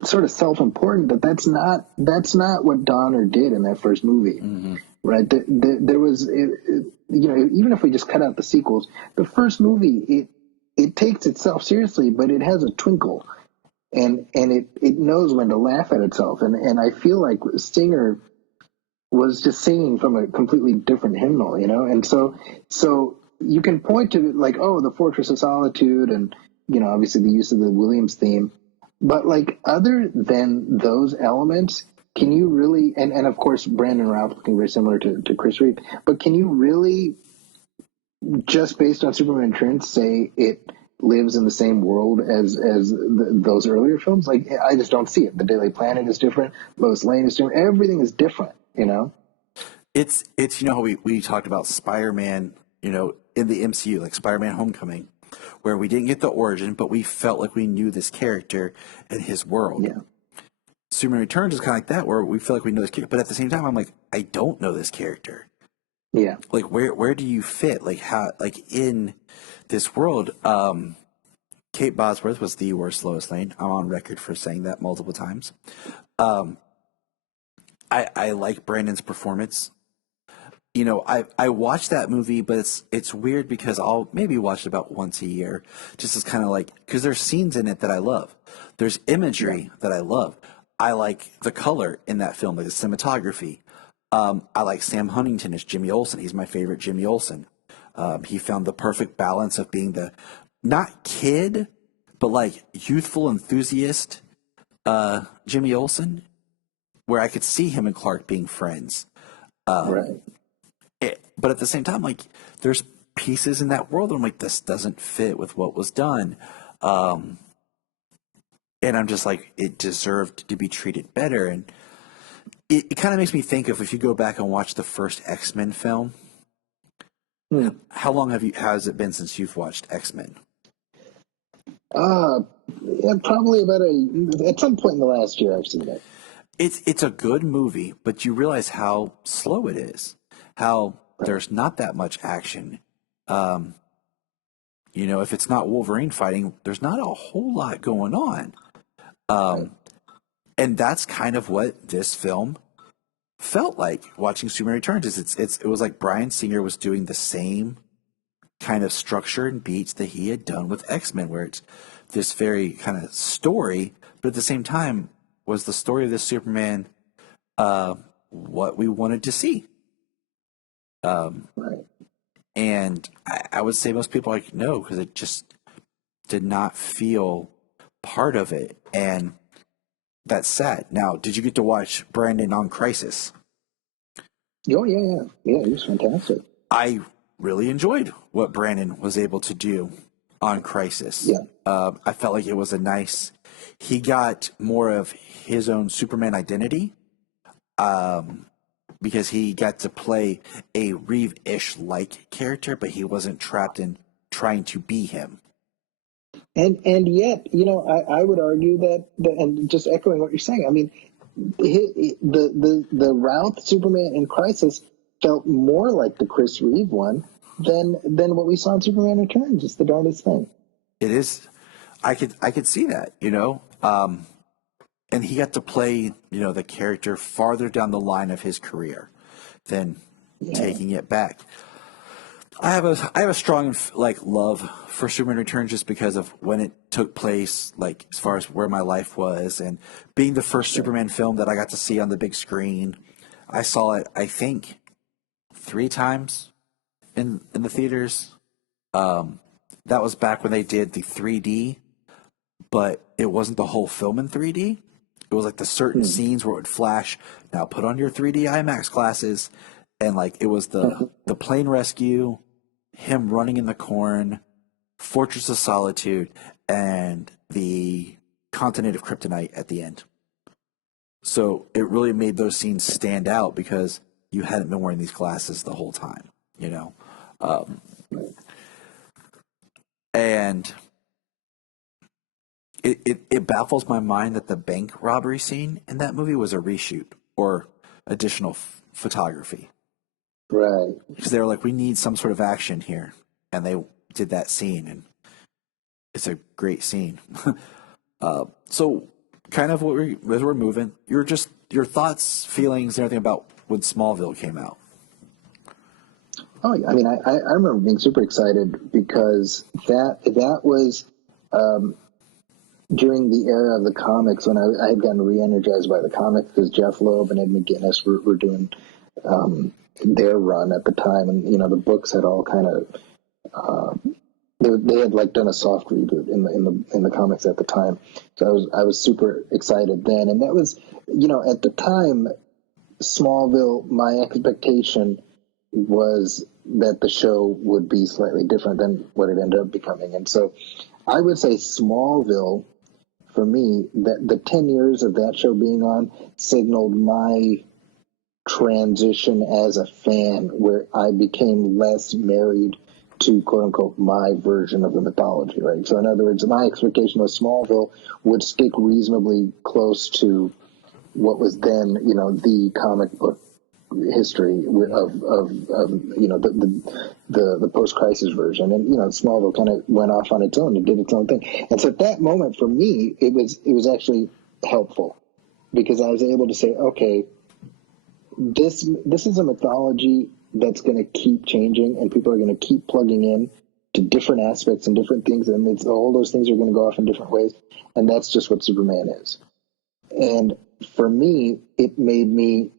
sort of self-important that's not what Donner did in that first movie. Mm-hmm. Right? There was, even if we just cut out the sequels, the first movie it takes itself seriously, but it has a twinkle, and it knows when to laugh at itself, and I feel like Singer was just singing from a completely different hymnal, and so you can point to like, oh, the Fortress of Solitude, and obviously the use of the Williams theme, but like other than those elements, can you really, and of course Brandon Routh looking very similar to Chris Reeve, but can you really, just based on Superman Returns, say it lives in the same world as those earlier films? Like, I just don't see it. The Daily Planet is different. Lois Lane is different. Everything is different. It's how we talked about Spider-Man, in the MCU, like Spider-Man Homecoming, where we didn't get the origin, but we felt like we knew this character and his world. Yeah. Superman Returns is kind of like that, where we feel like we know this character, but at the same time, I'm like, I don't know this character. Yeah. Like, where do you fit? Like, how, like, in this world, Kate Bosworth was the worst Lois Lane. I'm on record for saying that multiple times. I like Brandon's performance. I watched that movie, but it's weird because I'll maybe watch it about once a year, just as kind of like, because there's scenes in it that I love. There's imagery that I love. I like the color in that film, like the cinematography. I like Sam Huntington as Jimmy Olsen. He's my favorite Jimmy Olsen. He found the perfect balance of being the, not kid, but like youthful enthusiast Jimmy Olsen, where I could see him and Clark being friends. Right. But at the same time, like, there's pieces in that world that I'm like, this doesn't fit with what was done. And I'm just like, it deserved to be treated better. And it kind of makes me think of, if you go back and watch the first X-Men film, how long has it been since you've watched X-Men? Yeah, probably at some point in the last year I've seen it. It's a good movie, but you realize how slow it is, how there's not that much action. If it's not Wolverine fighting, there's not a whole lot going on. And that's kind of what this film felt like watching Superman Returns. It was like Bryan Singer was doing the same kind of structure and beats that he had done with X-Men, where it's this very kind of story, but at the same time was the story of this Superman what we wanted to see. Right. And I would say most people are like, no, because it just did not feel part of it. And that's sad. Now, did you get to watch Brandon on Crisis? Oh, yeah. Yeah, he was fantastic. I really enjoyed what Brandon was able to do on Crisis. Yeah. I felt like it was he got more of his own Superman identity. Because he got to play a Reeve-ish like character, but he wasn't trapped in trying to be him. And yet, I would argue that, and just echoing what you're saying, I mean, the Routh Superman in Crisis felt more like the Chris Reeve one than what we saw in Superman Returns. It's the darndest thing. It is. I could see that, and he got to play, the character farther down the line of his career than taking it back. I have a strong love for Superman Returns, just because of when it took place, like as far as where my life was, and being the first Superman film that I got to see on the big screen. I saw it, I think, 3 times in the theaters. That was back when they did the 3D, but it wasn't the whole film in 3D. It was like the certain scenes where it would flash. Now put on your 3D IMAX glasses, and like it was the plane rescue, him running in the corn, Fortress of Solitude, and the continent of Kryptonite at the end. So it really made those scenes stand out because you hadn't been wearing these glasses the whole time, and it baffles my mind that the bank robbery scene in that movie was a reshoot or additional photography. Right. Because they were like, we need some sort of action here. And they did that scene, and it's a great scene. So, kind of as we're moving, your thoughts, feelings, and everything about when Smallville came out. Oh, I mean, I remember being super excited because that was during the era of the comics when I had gotten re-energized by the comics because Jeff Loeb and Ed McGuinness were doing their run at the time, and the books had all kind of they had like done a soft reboot in the comics at the time. So I was super excited then, and that was at the time Smallville. My expectation was that the show would be slightly different than what it ended up becoming, and so I would say Smallville, for me, that the 10 years of that show being on signaled my transition as a fan, where I became less married to quote unquote my version of the mythology, right? So in other words, my expectation was Smallville would stick reasonably close to what was then, the comic book history of the post-crisis version, and Smallville kind of went off on its own and did its own thing. And so at that moment, for me, it was actually helpful because I was able to say, okay, this is a mythology that's going to keep changing, and people are going to keep plugging in to different aspects and different things, and all those things are going to go off in different ways, and that's just what Superman is. And for me, it made me,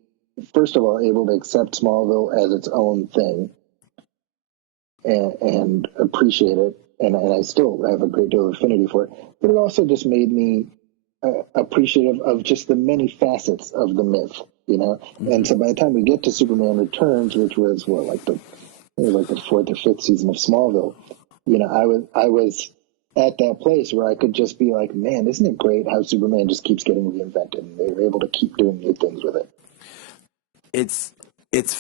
first of all, able to accept Smallville as its own thing and appreciate it, and I still have a great deal of affinity for it. But it also just made me appreciative of just the many facets of the myth, Mm-hmm. And so by the time we get to Superman Returns, which was like the fourth or fifth season of Smallville, I was at that place where I could just be like, man, isn't it great how Superman just keeps getting reinvented, and they were able to keep doing new things with it. It's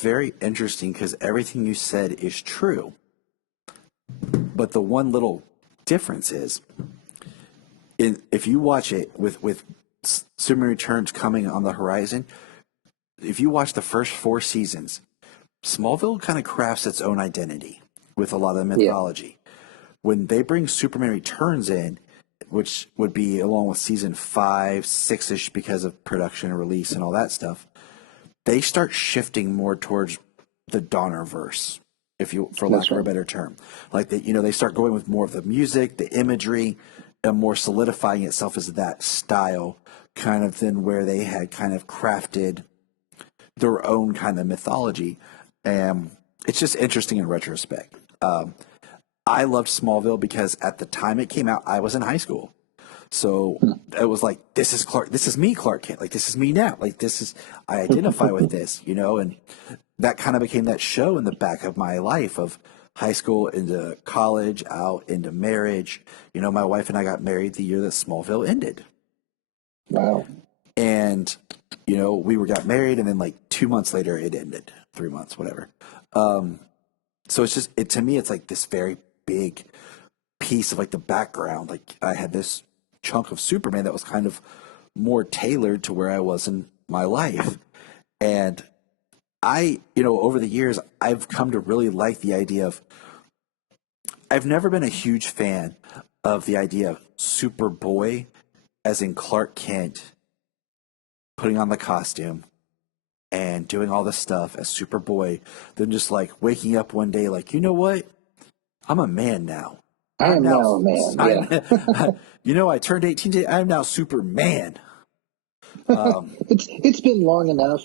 very interesting because everything you said is true, but the one little difference is, if you watch it with Superman Returns coming on the horizon, if you watch the first 4 seasons, Smallville kind of crafts its own identity with a lot of the mythology. Yeah. When they bring Superman Returns in, which would be along with season 5, 6-ish because of production and release and all that stuff, they start shifting more towards the Donnerverse, for lack of a better term. Like they start going with more of the music, the imagery, and more solidifying itself as that style, kind of than where they had kind of crafted their own kind of mythology. And it's just interesting in retrospect. I loved Smallville because at the time it came out, I was in high school. So it was like, this is Clark. This is me, Clark Kent. Like, this is me now. Like, I identify with this, and that kind of became that show in the back of my life of high school into college, out into marriage. My wife and I got married the year that Smallville ended. Wow. And, we got married, and then like 2 months later it ended, 3 months, whatever. So it's just, to me, it's like this very big piece of like the background. Like I had this chunk of Superman that was kind of more tailored to where I was in my life. And I, over the years, I've come to really like the idea of, I've never been a huge fan of the idea of Superboy, as in Clark Kent, putting on the costume and doing all this stuff as Superboy, then just like waking up one day like, you know what? I'm a man now. I am now a man. Yeah. I turned 18 today. I'm now Superman. It's been long enough.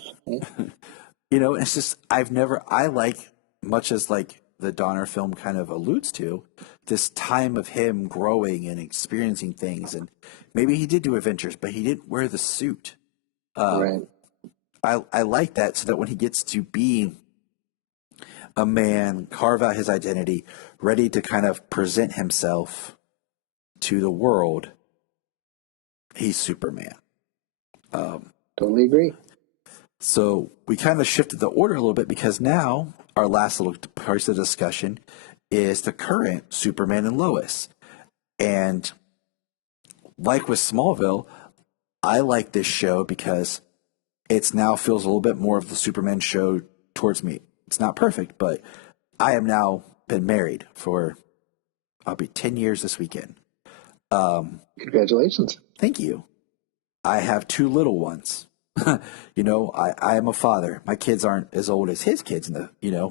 It's just, I like, much as like the Donner film kind of alludes to, this time of him growing and experiencing things. And maybe he did do adventures, but he didn't wear the suit. Right. I like that, so that when he gets to be a man, carve out his identity, ready to kind of present himself to the world, he's Superman. Totally agree. So we kind of shifted the order a little bit because now our last little part of the discussion is the current Superman and Lois. And like with Smallville, I like this show because it's now feels a little bit more of the Superman show towards me. It's not perfect, but I have now been married for, I'll be 10 years this weekend. Congratulations. Thank you. I have 2 little ones. You know, I am a father. My kids aren't as old as his kids,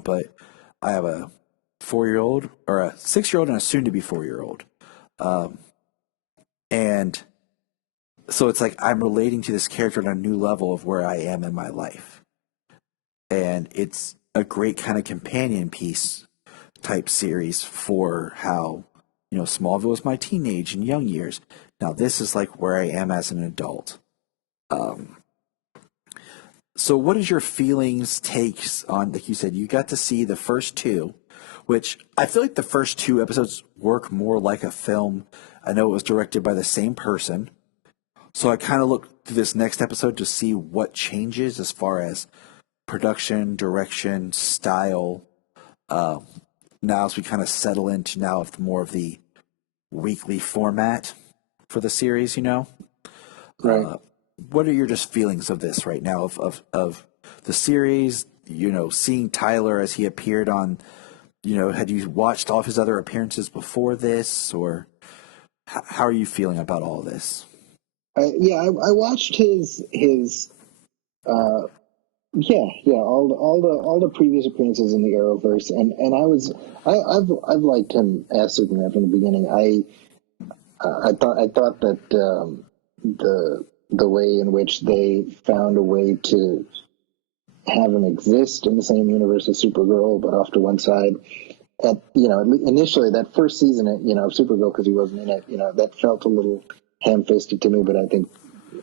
but I have a 4-year-old or a 6-year-old and a soon to be 4-year-old. And so it's like I'm relating to this character on a new level of where I am in my life. And it's a great kind of companion piece type series for how, Smallville was my teenage and young years. Now this is like where I am as an adult. So what is your feelings, takes on, like you said, you got to see the first 2, which I feel like the first 2 episodes work more like a film. I know it was directed by the same person. So I kind of look through this next episode to see what changes as far as production, direction, style. Now as we kind of settle into now of more of the weekly format for the series, Right. What are your just feelings of this right now of the series? Seeing Tyler as he appeared on, had you watched all of his other appearances before this, or how are you feeling about all this? I watched his all the previous appearances in the Arrowverse, and I've liked him as Superman from the beginning. I thought that the way in which they found a way to have him exist in the same universe as Supergirl, but off to one side. Initially that first season, of Supergirl, because he wasn't in it, that felt a little ham-fisted to me. But I think,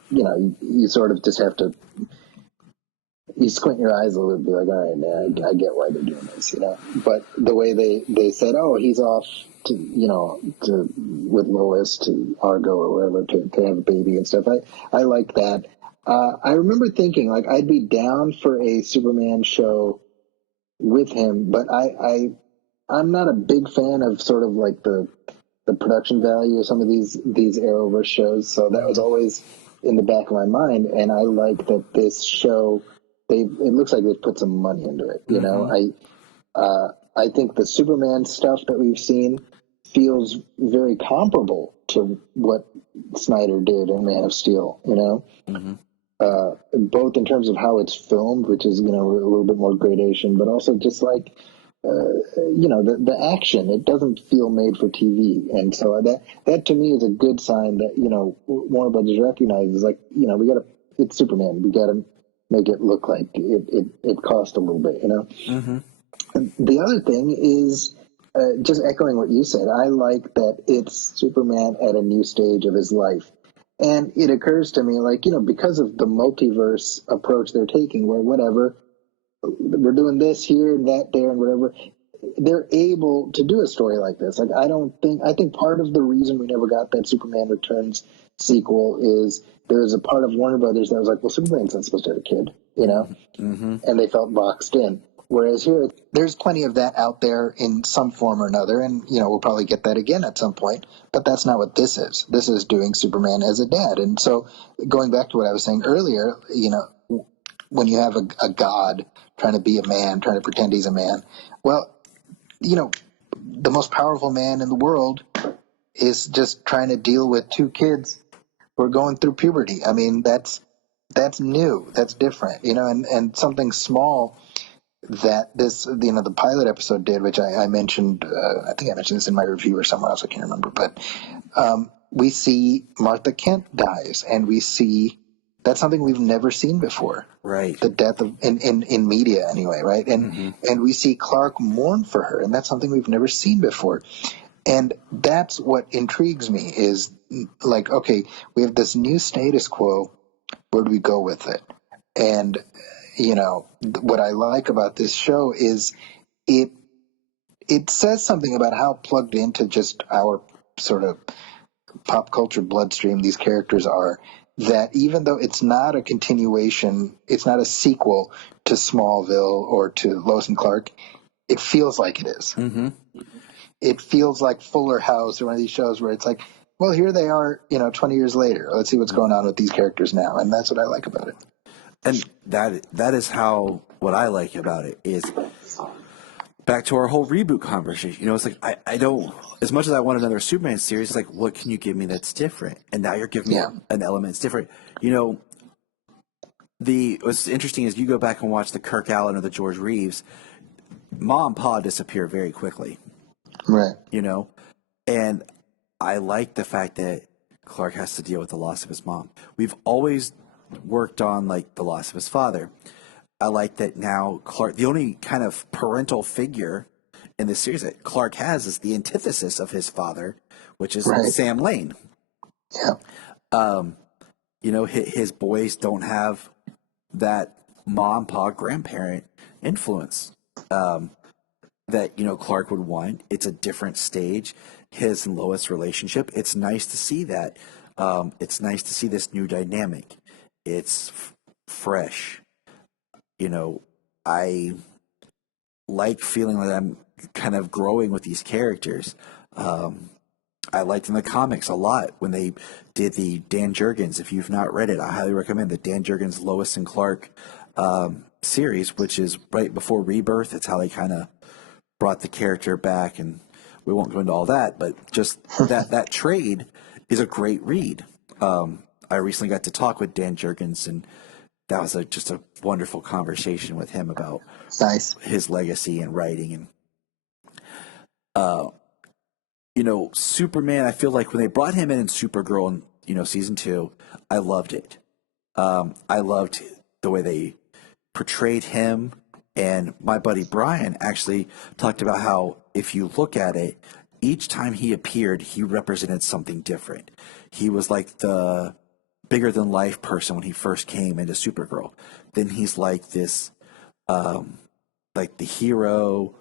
you sort of just have to, you squint your eyes a little bit, be like, all right, man, I get why they're doing this, But the way they said, oh, he's off to with Lois to Argo or wherever to have a baby and stuff. I like that. I remember thinking like I'd be down for a Superman show with him, but I'm not a big fan of sort of like the production value of some of these Arrowverse shows. So that was always in the back of my mind, and I like that this show. It looks like they've put some money into it. I think the Superman stuff that we've seen feels very comparable to what Snyder did in Man of Steel. Both in terms of how it's filmed, which is a little bit more gradation, but also just like the action. It doesn't feel made for TV, and so that to me is a good sign that Warner Brothers recognizes like it's Superman. We got to make it look like it cost a little bit. The other thing is just echoing what you said. I like that it's Superman at a new stage of his life. And it occurs to me, like, because of the multiverse approach they're taking, where whatever, we're doing this here and that there and whatever, they're able to do a story like this. Like, I think part of the reason we never got that Superman Returns sequel is there's a part of Warner Brothers that was like, well, Superman's not supposed to have a kid, and they felt boxed in. Whereas here, there's plenty of that out there in some form or another, and, we'll probably get that again at some point, but that's not what this is. This is doing Superman as a dad. And so going back to what I was saying earlier, when you have a god trying to be a man, trying to pretend he's a man, well, the most powerful man in the world is just trying to deal with 2 kids who are going through puberty. I mean, that's new, that's different, and something small that this, the pilot episode did, which I mentioned, I think I mentioned this in my review or somewhere else, I can't remember, but we see Martha Kent dies, and we see that's something we've never seen before. Right. The death of in media anyway, right? And and we see Clark mourn for her, and that's something we've never seen before. And that's what intrigues me is like, okay, we have this new status quo. Where do we go with it? And what I like about this show is it says something about how plugged into just our sort of pop culture bloodstream these characters are, that even though it's not a continuation, it's not a sequel to Smallville or to Lois and Clark, it feels like it is. It feels like Fuller House or one of these shows where it's like, well, here they are, 20 years later. Let's see what's going on with these characters now. And that's what I like about it. And that is how, what I like about it is back to our whole reboot conversation. It's like, I don't, as much as I want another Superman series, it's like, what can you give me that's different? And now you're giving me an element that's different. What's interesting is you go back and watch the Kirk Allen or the George Reeves, Ma and Pa disappear very quickly. Right. And I like the fact that Clark has to deal with the loss of his mom. We've always worked on like the loss of his father. I like that now Clark, the only kind of parental figure in this series that Clark has is the antithesis of his father, which is Sam Lane. Yeah. His boys don't have that mom, pa, grandparent influence that Clark would want. It's a different stage. His and Lois' relationship. It's nice to see that. It's nice to see this new dynamic. It's fresh. I like feeling that I'm kind of growing with these characters. I liked in the comics a lot when they did the Dan Jurgens. If you've not read it, I highly recommend the Dan Jurgens Lois and Clark series, which is right before Rebirth. It's how they kind of brought the character back, and we won't go into all that, but just that trade is a great read. I recently got to talk with Dan Jurgens, and that was just a wonderful conversation with him about his legacy and writing. And Superman, I feel like when they brought him in Supergirl in season 2, I loved it. I loved the way they portrayed him. And my buddy Brian actually talked about how, if you look at it, each time he appeared, he represented something different. He was like the bigger than life person when he first came into Supergirl. Then he's like this, like the hero.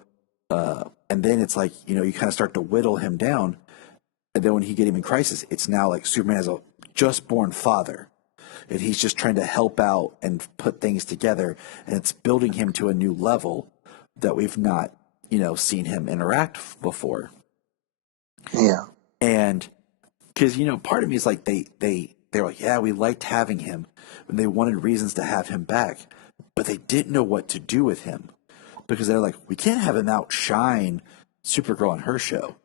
And then it's like, you kind of start to whittle him down. And then when he get him in Crisis, it's now like Superman has a just born father. And he's just trying to help out and put things together. And it's building him to a new level that we've not, seen him interact before. Yeah. And because, part of me is like, they're like, yeah, we liked having him. And they wanted reasons to have him back. But they didn't know what to do with him. Because they're like, we can't have him outshine Supergirl on her show.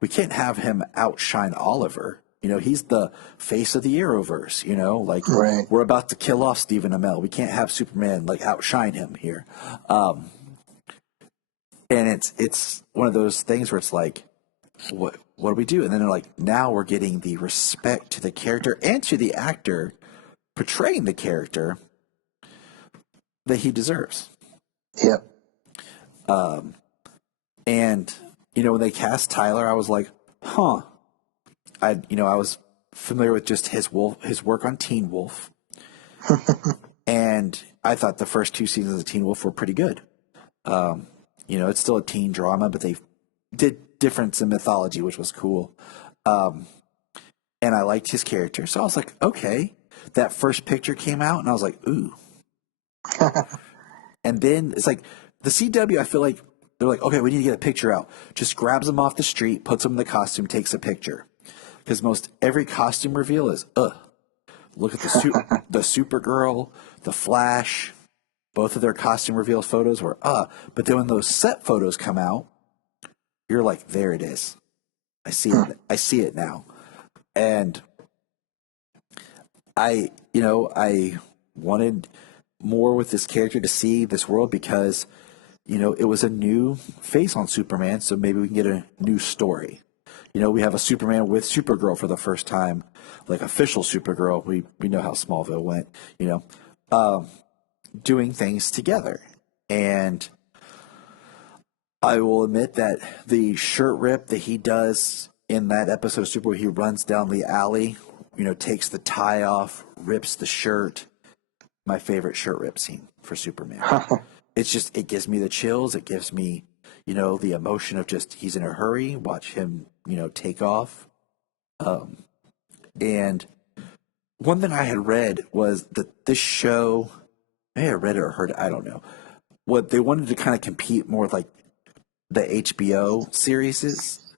We can't have him outshine Oliver. He's the face of the Arrowverse, we're about to kill off Stephen Amell. We can't have Superman outshine him here. And it's one of those things where it's like, what do we do? And then they're like, now we're getting the respect to the character and to the actor portraying the character that he deserves. Yep. And when they cast Tyler, I was like, huh. I was familiar with just his work on Teen Wolf. And I thought the first 2 seasons of Teen Wolf were pretty good. It's still a teen drama, but they did difference in mythology, which was cool. And I liked his character. So I was like, okay. That first picture came out, and I was like, ooh. And then it's like, the CW, I feel like, they're like, okay, we need to get a picture out. Just grabs him off the street, puts him in the costume, takes a picture. Because most every costume reveal is, look at the Supergirl, the Flash, both of their costume reveal photos were, But then when those set photos come out, you're like, there it is. I see it. I see it now. And I wanted more with this character to see this world because, it was a new face on Superman, so maybe we can get a new story. We have a Superman with Supergirl for the first time, like official Supergirl. We know how Smallville went, doing things together. And I will admit that the shirt rip that he does in that episode of Supergirl, he runs down the alley, takes the tie off, rips the shirt. My favorite shirt rip scene for Superman. It's just, it gives me the chills. It gives me, the emotion of just, he's in a hurry. Watch him, take off. And one thing I had read was that this show, maybe I read it or heard it, I don't know. What they wanted to kind of compete more with the HBO series.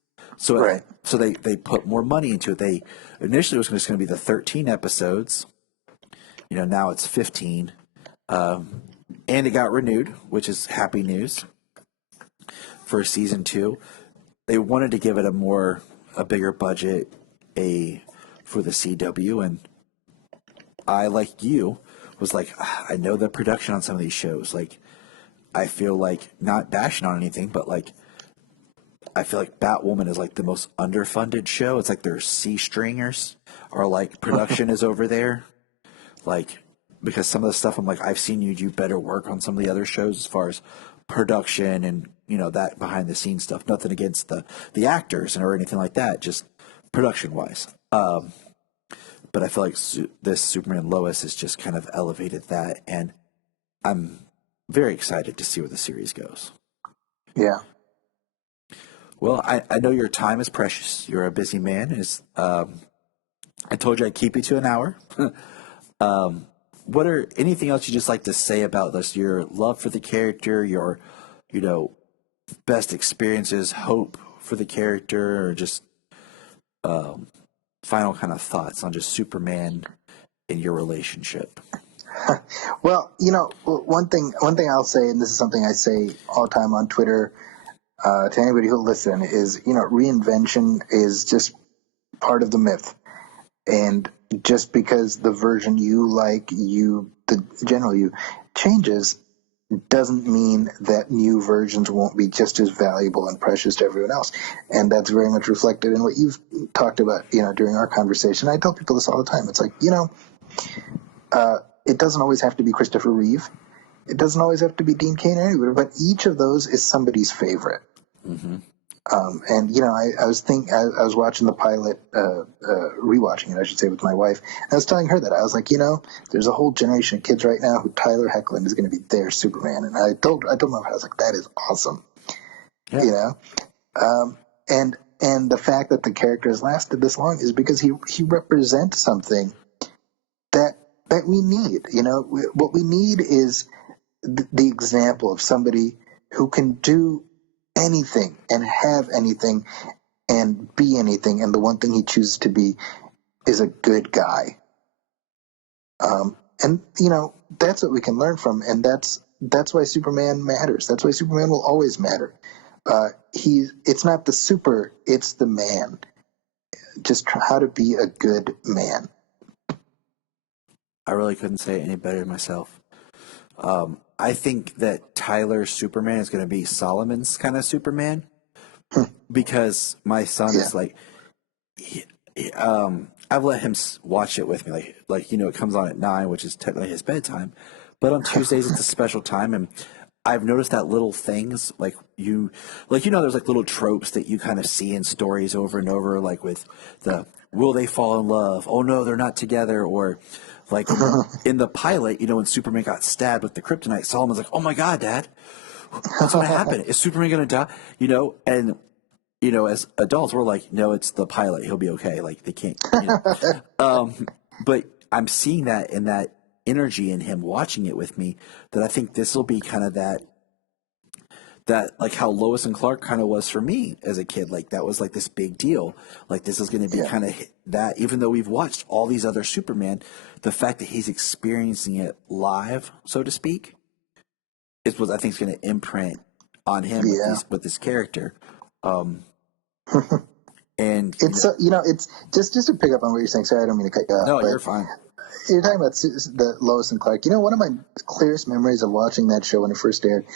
Right. So they put more money into it. They initially it was just going to be the 13 episodes. Now it's 15. And it got renewed, which is happy news for season 2. They wanted to give it a bigger budget for the CW, and I, like you, was like, I know the production on some of these shows. Like, I feel like, not bashing on anything, but like, I feel like Batwoman is like the most underfunded show. It's like their C stringers, or like production is over there. Like, because some of the stuff I'm like, I've seen you do better work on some of the other shows as far as production and, that behind the scenes stuff. Nothing against the actors or anything like that, just production wise. But I feel like this Superman Lois has just kind of elevated that, and I'm very excited to see where the series goes. Yeah. Well, I know your time is precious. You're a busy man. I told you I'd keep you to an hour. What are anything else you just like to say about this? Your love for the character, your, best experiences, hope for the character, or just final kind of thoughts on just Superman in your relationship? Well, one thing I'll say, and this is something I say all the time on Twitter to anybody who'll listen, is reinvention is just part of the myth, and just because the version you like, the general you changes, doesn't mean that new versions won't be just as valuable and precious to everyone else. And that's very much reflected in what you've talked about, during our conversation. I tell people this all the time. It's like, it doesn't always have to be Christopher Reeve. It doesn't always have to be Dean Cain or anybody, but each of those is somebody's favorite. Mm-hmm. And I was watching the pilot, rewatching it, I should say, with my wife. And I was telling her that I was like, there's a whole generation of kids right now who Tyler Hoechlin is going to be their Superman. And I told my wife, I was like, that is awesome. Yeah. And the fact that the character has lasted this long is because he represents something that we need. What we need is the example of somebody who can do anything and have anything and be anything, and the one thing he chooses to be is a good guy. And that's what we can learn from, and that's why Superman matters. That's why Superman will always matter. It's not the super, it's the man. Just how to be a good man. I really couldn't say it any better myself. I think that Tyler's Superman is going to be Solomon's kind of Superman, because my son is like, I've let him watch it with me. Like it comes on at 9, which is technically his bedtime, but on Tuesdays it's a special time, and I've noticed that little things there's like little tropes that you kind of see in stories over and over, like with will they fall in love? Oh no, they're not together. Or like in the pilot, when Superman got stabbed with the kryptonite, Solomon's like, oh my God, Dad, what's going to happen? Is Superman going to die? And as adults, we're like, no, it's the pilot. He'll be okay. Like they can't, but I'm seeing that in that energy in him watching it with me, that I think this will be kind of that like how Lois and Clark kind of was for me as a kid. Like that was like this big deal. Like this is going to be kind of that, even though we've watched all these other Superman, the fact that he's experiencing it live, so to speak, is what I think is going to imprint on him with this character. And it's it's just to pick up on what you're saying. Sorry, I don't mean to cut you off. No, you're fine. You're talking about the Lois and Clark. One of my clearest memories of watching that show when it first aired,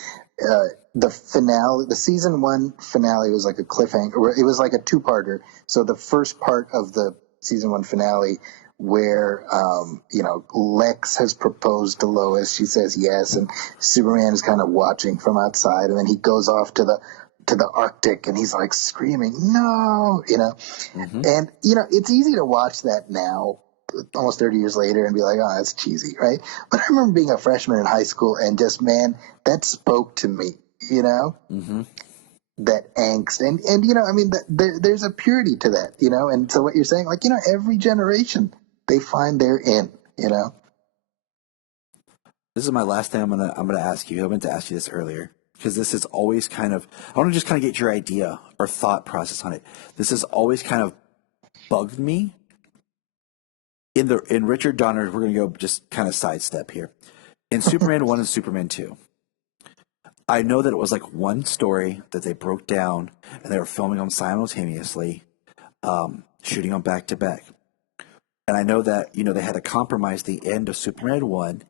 the finale, the season 1 finale, was like a cliffhanger. It was like a 2-parter. So the first part of the season 1 finale, where Lex has proposed to Lois, she says yes, and Superman is kind of watching from outside, and then he goes off to the Arctic, and he's like screaming, no, Mm-hmm. and it's easy to watch that now, almost 30 years later, and be like, oh, that's cheesy, right? But I remember being a freshman in high school, and just, man, that spoke to me, Mm-hmm. that angst, and I mean, there's a purity to that, and so what you're saying, like, every generation they find their in, This is my last thing I'm gonna ask you. I meant to ask you this earlier. because this is always kind of, I want to just kind of get your idea or thought process on it. This has always kind of bugged me. In Richard Donner, we're going to go just kind of sidestep here. In Superman 1 and Superman 2, I know that it was like one story that they broke down and they were filming them simultaneously, shooting them back to back. And I know that, they had to compromise the end of Superman 1,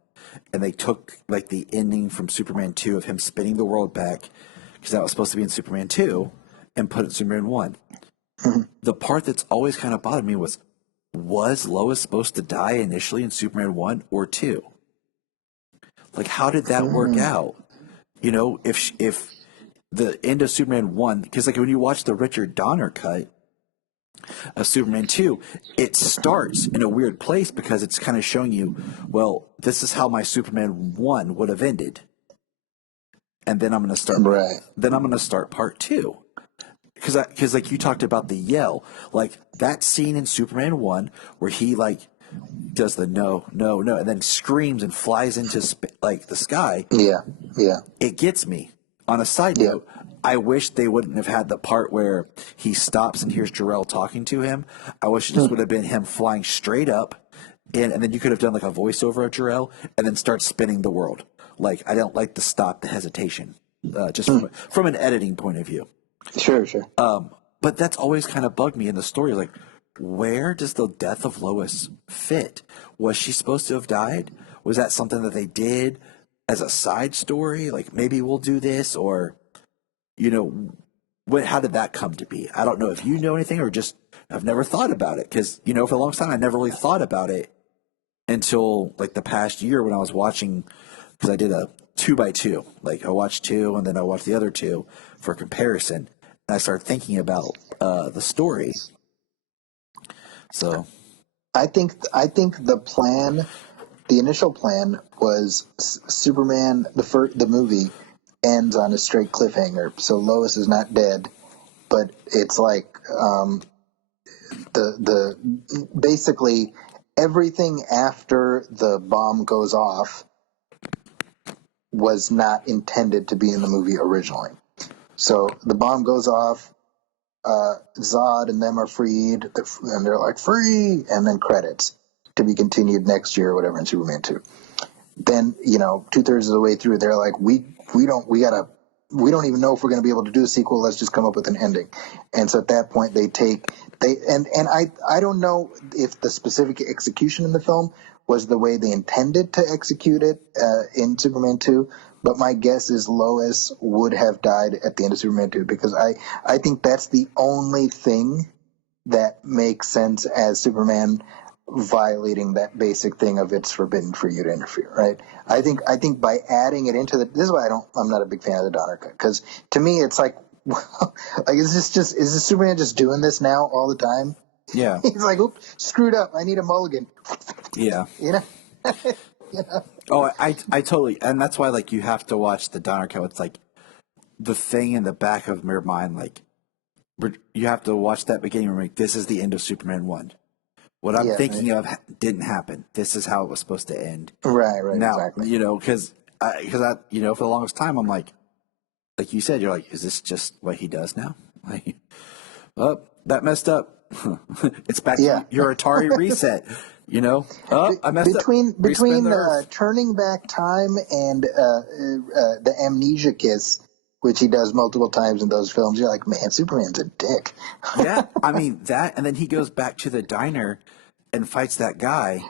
and they took like the ending from Superman 2 of him spinning the world back, because that was supposed to be in Superman 2, and put it in Superman 1. The part that's always kind of bothered me was Lois supposed to die initially in Superman 1 or 2? Like, how did that work out? If the end of Superman 1, because like when you watch the Richard Donner cut of Superman 2, it starts in a weird place because it's kind of showing you, well, this is how my Superman 1 would have ended. And then I'm going to start Then I'm going to start part 2. Because like you talked about the yell, like that scene in Superman 1 where he like does the no, and then screams and flies into the sky. Yeah. It gets me. On a side note, I wish they wouldn't have had the part where he stops and hears Jor-El talking to him. I wish it just would have been him flying straight up, and then you could have done like a voiceover of Jor-El and then start spinning the world. Like, I don't like the hesitation, just from an editing point of view. Sure. But that's always kind of bugged me in the story. Like, where does the death of Lois fit? Was she supposed to have died? Was that something that they did as a side story? Like, maybe we'll do this, or, how did that come to be? I don't know if you know anything, or just I've never thought about it. Because, for a long time, I never really thought about it until like the past year when I was watching, because I did a 2x2. Like, I watched 2 and then I watched the other 2 for comparison. And I started thinking about the story. So, I think the initial plan was Superman, the movie ends on a straight cliffhanger. So Lois is not dead, but it's like the basically everything after the bomb goes off was not intended to be in the movie originally. So the bomb goes off, Zod and them are freed, and they're like, free, and then credits to be continued next year or whatever in Superman 2. Then, 2/3 of the way through, they're like, we don't even know if we're going to be able to do a sequel. Let's just come up with an ending. And so at that point I don't know if the specific execution in the film was the way they intended to execute it in Superman 2, but my guess is Lois would have died at the end of Superman 2, because I think that's the only thing that makes sense as Superman violating that basic thing of it's forbidden for you to interfere, right? I think by adding it into this is why I'm not a big fan of the Donner cut, because to me it's like, like is this Superman just doing this now all the time? yeah. He's like, oops, screwed up. I need a mulligan. Yeah. Yeah. Oh, I totally, and that's why like you have to watch the Donner cut. It's like the thing in the back of your mind, like you have to watch that beginning and like, this is the end of Superman 1. What I'm thinking of didn't happen. This is how it was supposed to end. Right. Now, exactly. because I, for the longest time, I'm like you said, you're like, is this just what he does now? Like, oh, that messed up. It's back to your Atari reset. Oh, I messed up. Between turning back time and the amnesia kiss, which he does multiple times in those films, you're like, man, Superman's a dick. Yeah, I mean that, and then he goes back to the diner and fights that guy.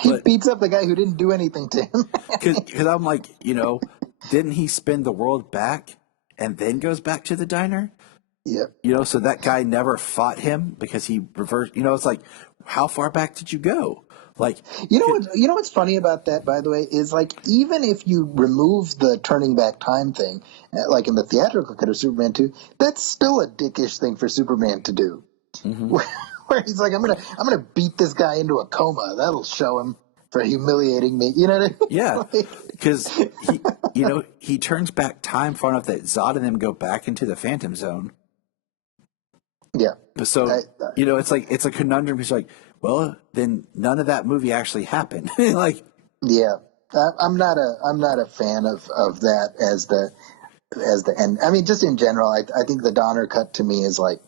He beats up the guy who didn't do anything to him. Because I'm like, didn't he spin the world back and then goes back to the diner? Yeah. So that guy never fought him because he reversed. It's like, how far back did you go? Like, what's funny about that, by the way, is like, even if you remove the turning back time thing, like in the theatrical cut of Superman 2, that's still a dickish thing for Superman to do. Mm-hmm. Where he's like, I'm gonna beat this guy into a coma. That'll show him for humiliating me. You know what I mean? Yeah, because he turns back time far enough that Zod and them go back into the Phantom Zone. Yeah. So it's like, it's a conundrum. He's like, well, then none of that movie actually happened. Like, yeah, I'm not a fan of that as as the end. I mean, just in general, I think the Donner cut to me is like,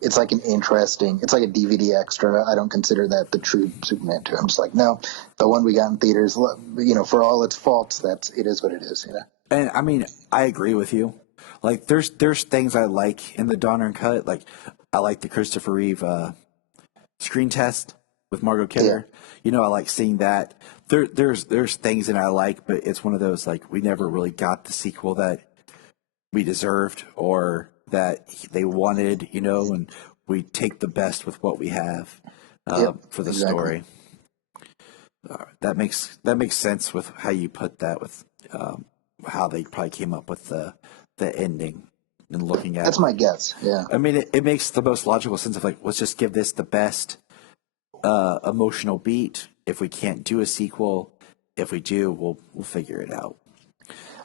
it's like an interesting, it's like a DVD extra. I don't consider that the true Superman 2. I'm just like, no, the one we got in theaters, for all its faults, it is what it is, And I mean, I agree with you. Like, there's things I like in the Donner cut. Like, I like the Christopher Reeve screen test with Margot Kidder. Yeah. I like seeing that. There's things that I like, but it's one of those, like, we never really got the sequel that we deserved or that they wanted, and we take the best with what we have for the story. That makes sense with how you put that, with how they probably came up with the ending and looking at that's my guess. Yeah. I mean, it makes the most logical sense of, like, let's just give this the best emotional beat. If we can't do a sequel, if we do, we'll figure it out.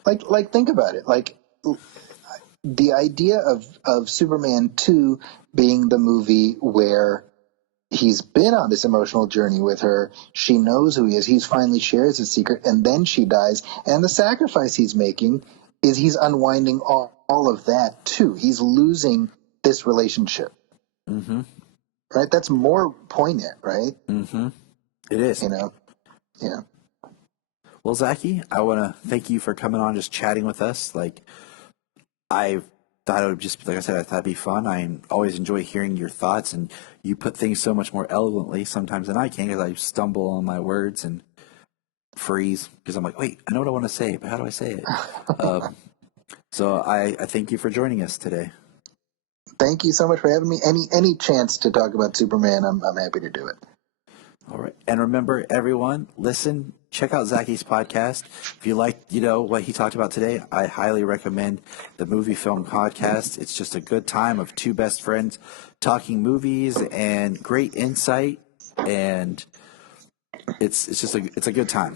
Like think about it. Like, the idea of Superman 2 being the movie where he's been on this emotional journey with her, she knows who he is, he's finally shares his secret, and then she dies, and the sacrifice he's making is he's unwinding all of that too. He's losing this relationship. Mm-hmm. Right? That's more poignant, right? Mm-hmm. It is. Yeah. Well, Zaki, I want to thank you for coming on, just chatting with us. Like, I thought it would just, like I said, I thought it'd be fun. I always enjoy hearing your thoughts, and you put things so much more eloquently sometimes than I can, because I stumble on my words and freeze because I'm like, wait, I know what I want to say, but how do I say it? So I thank you for joining us today. Thank you so much for having me. Any chance to talk about Superman, I'm happy to do it. All right. And remember, everyone, listen, check out Zaki's podcast. If you like, what he talked about today, I highly recommend the Movie Film Podcast. It's just a good time of two best friends talking movies and great insight. And it's just it's a good time.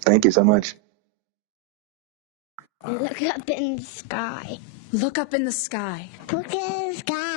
Thank you so much. Look up in the sky. Look up in the sky. Look in the sky.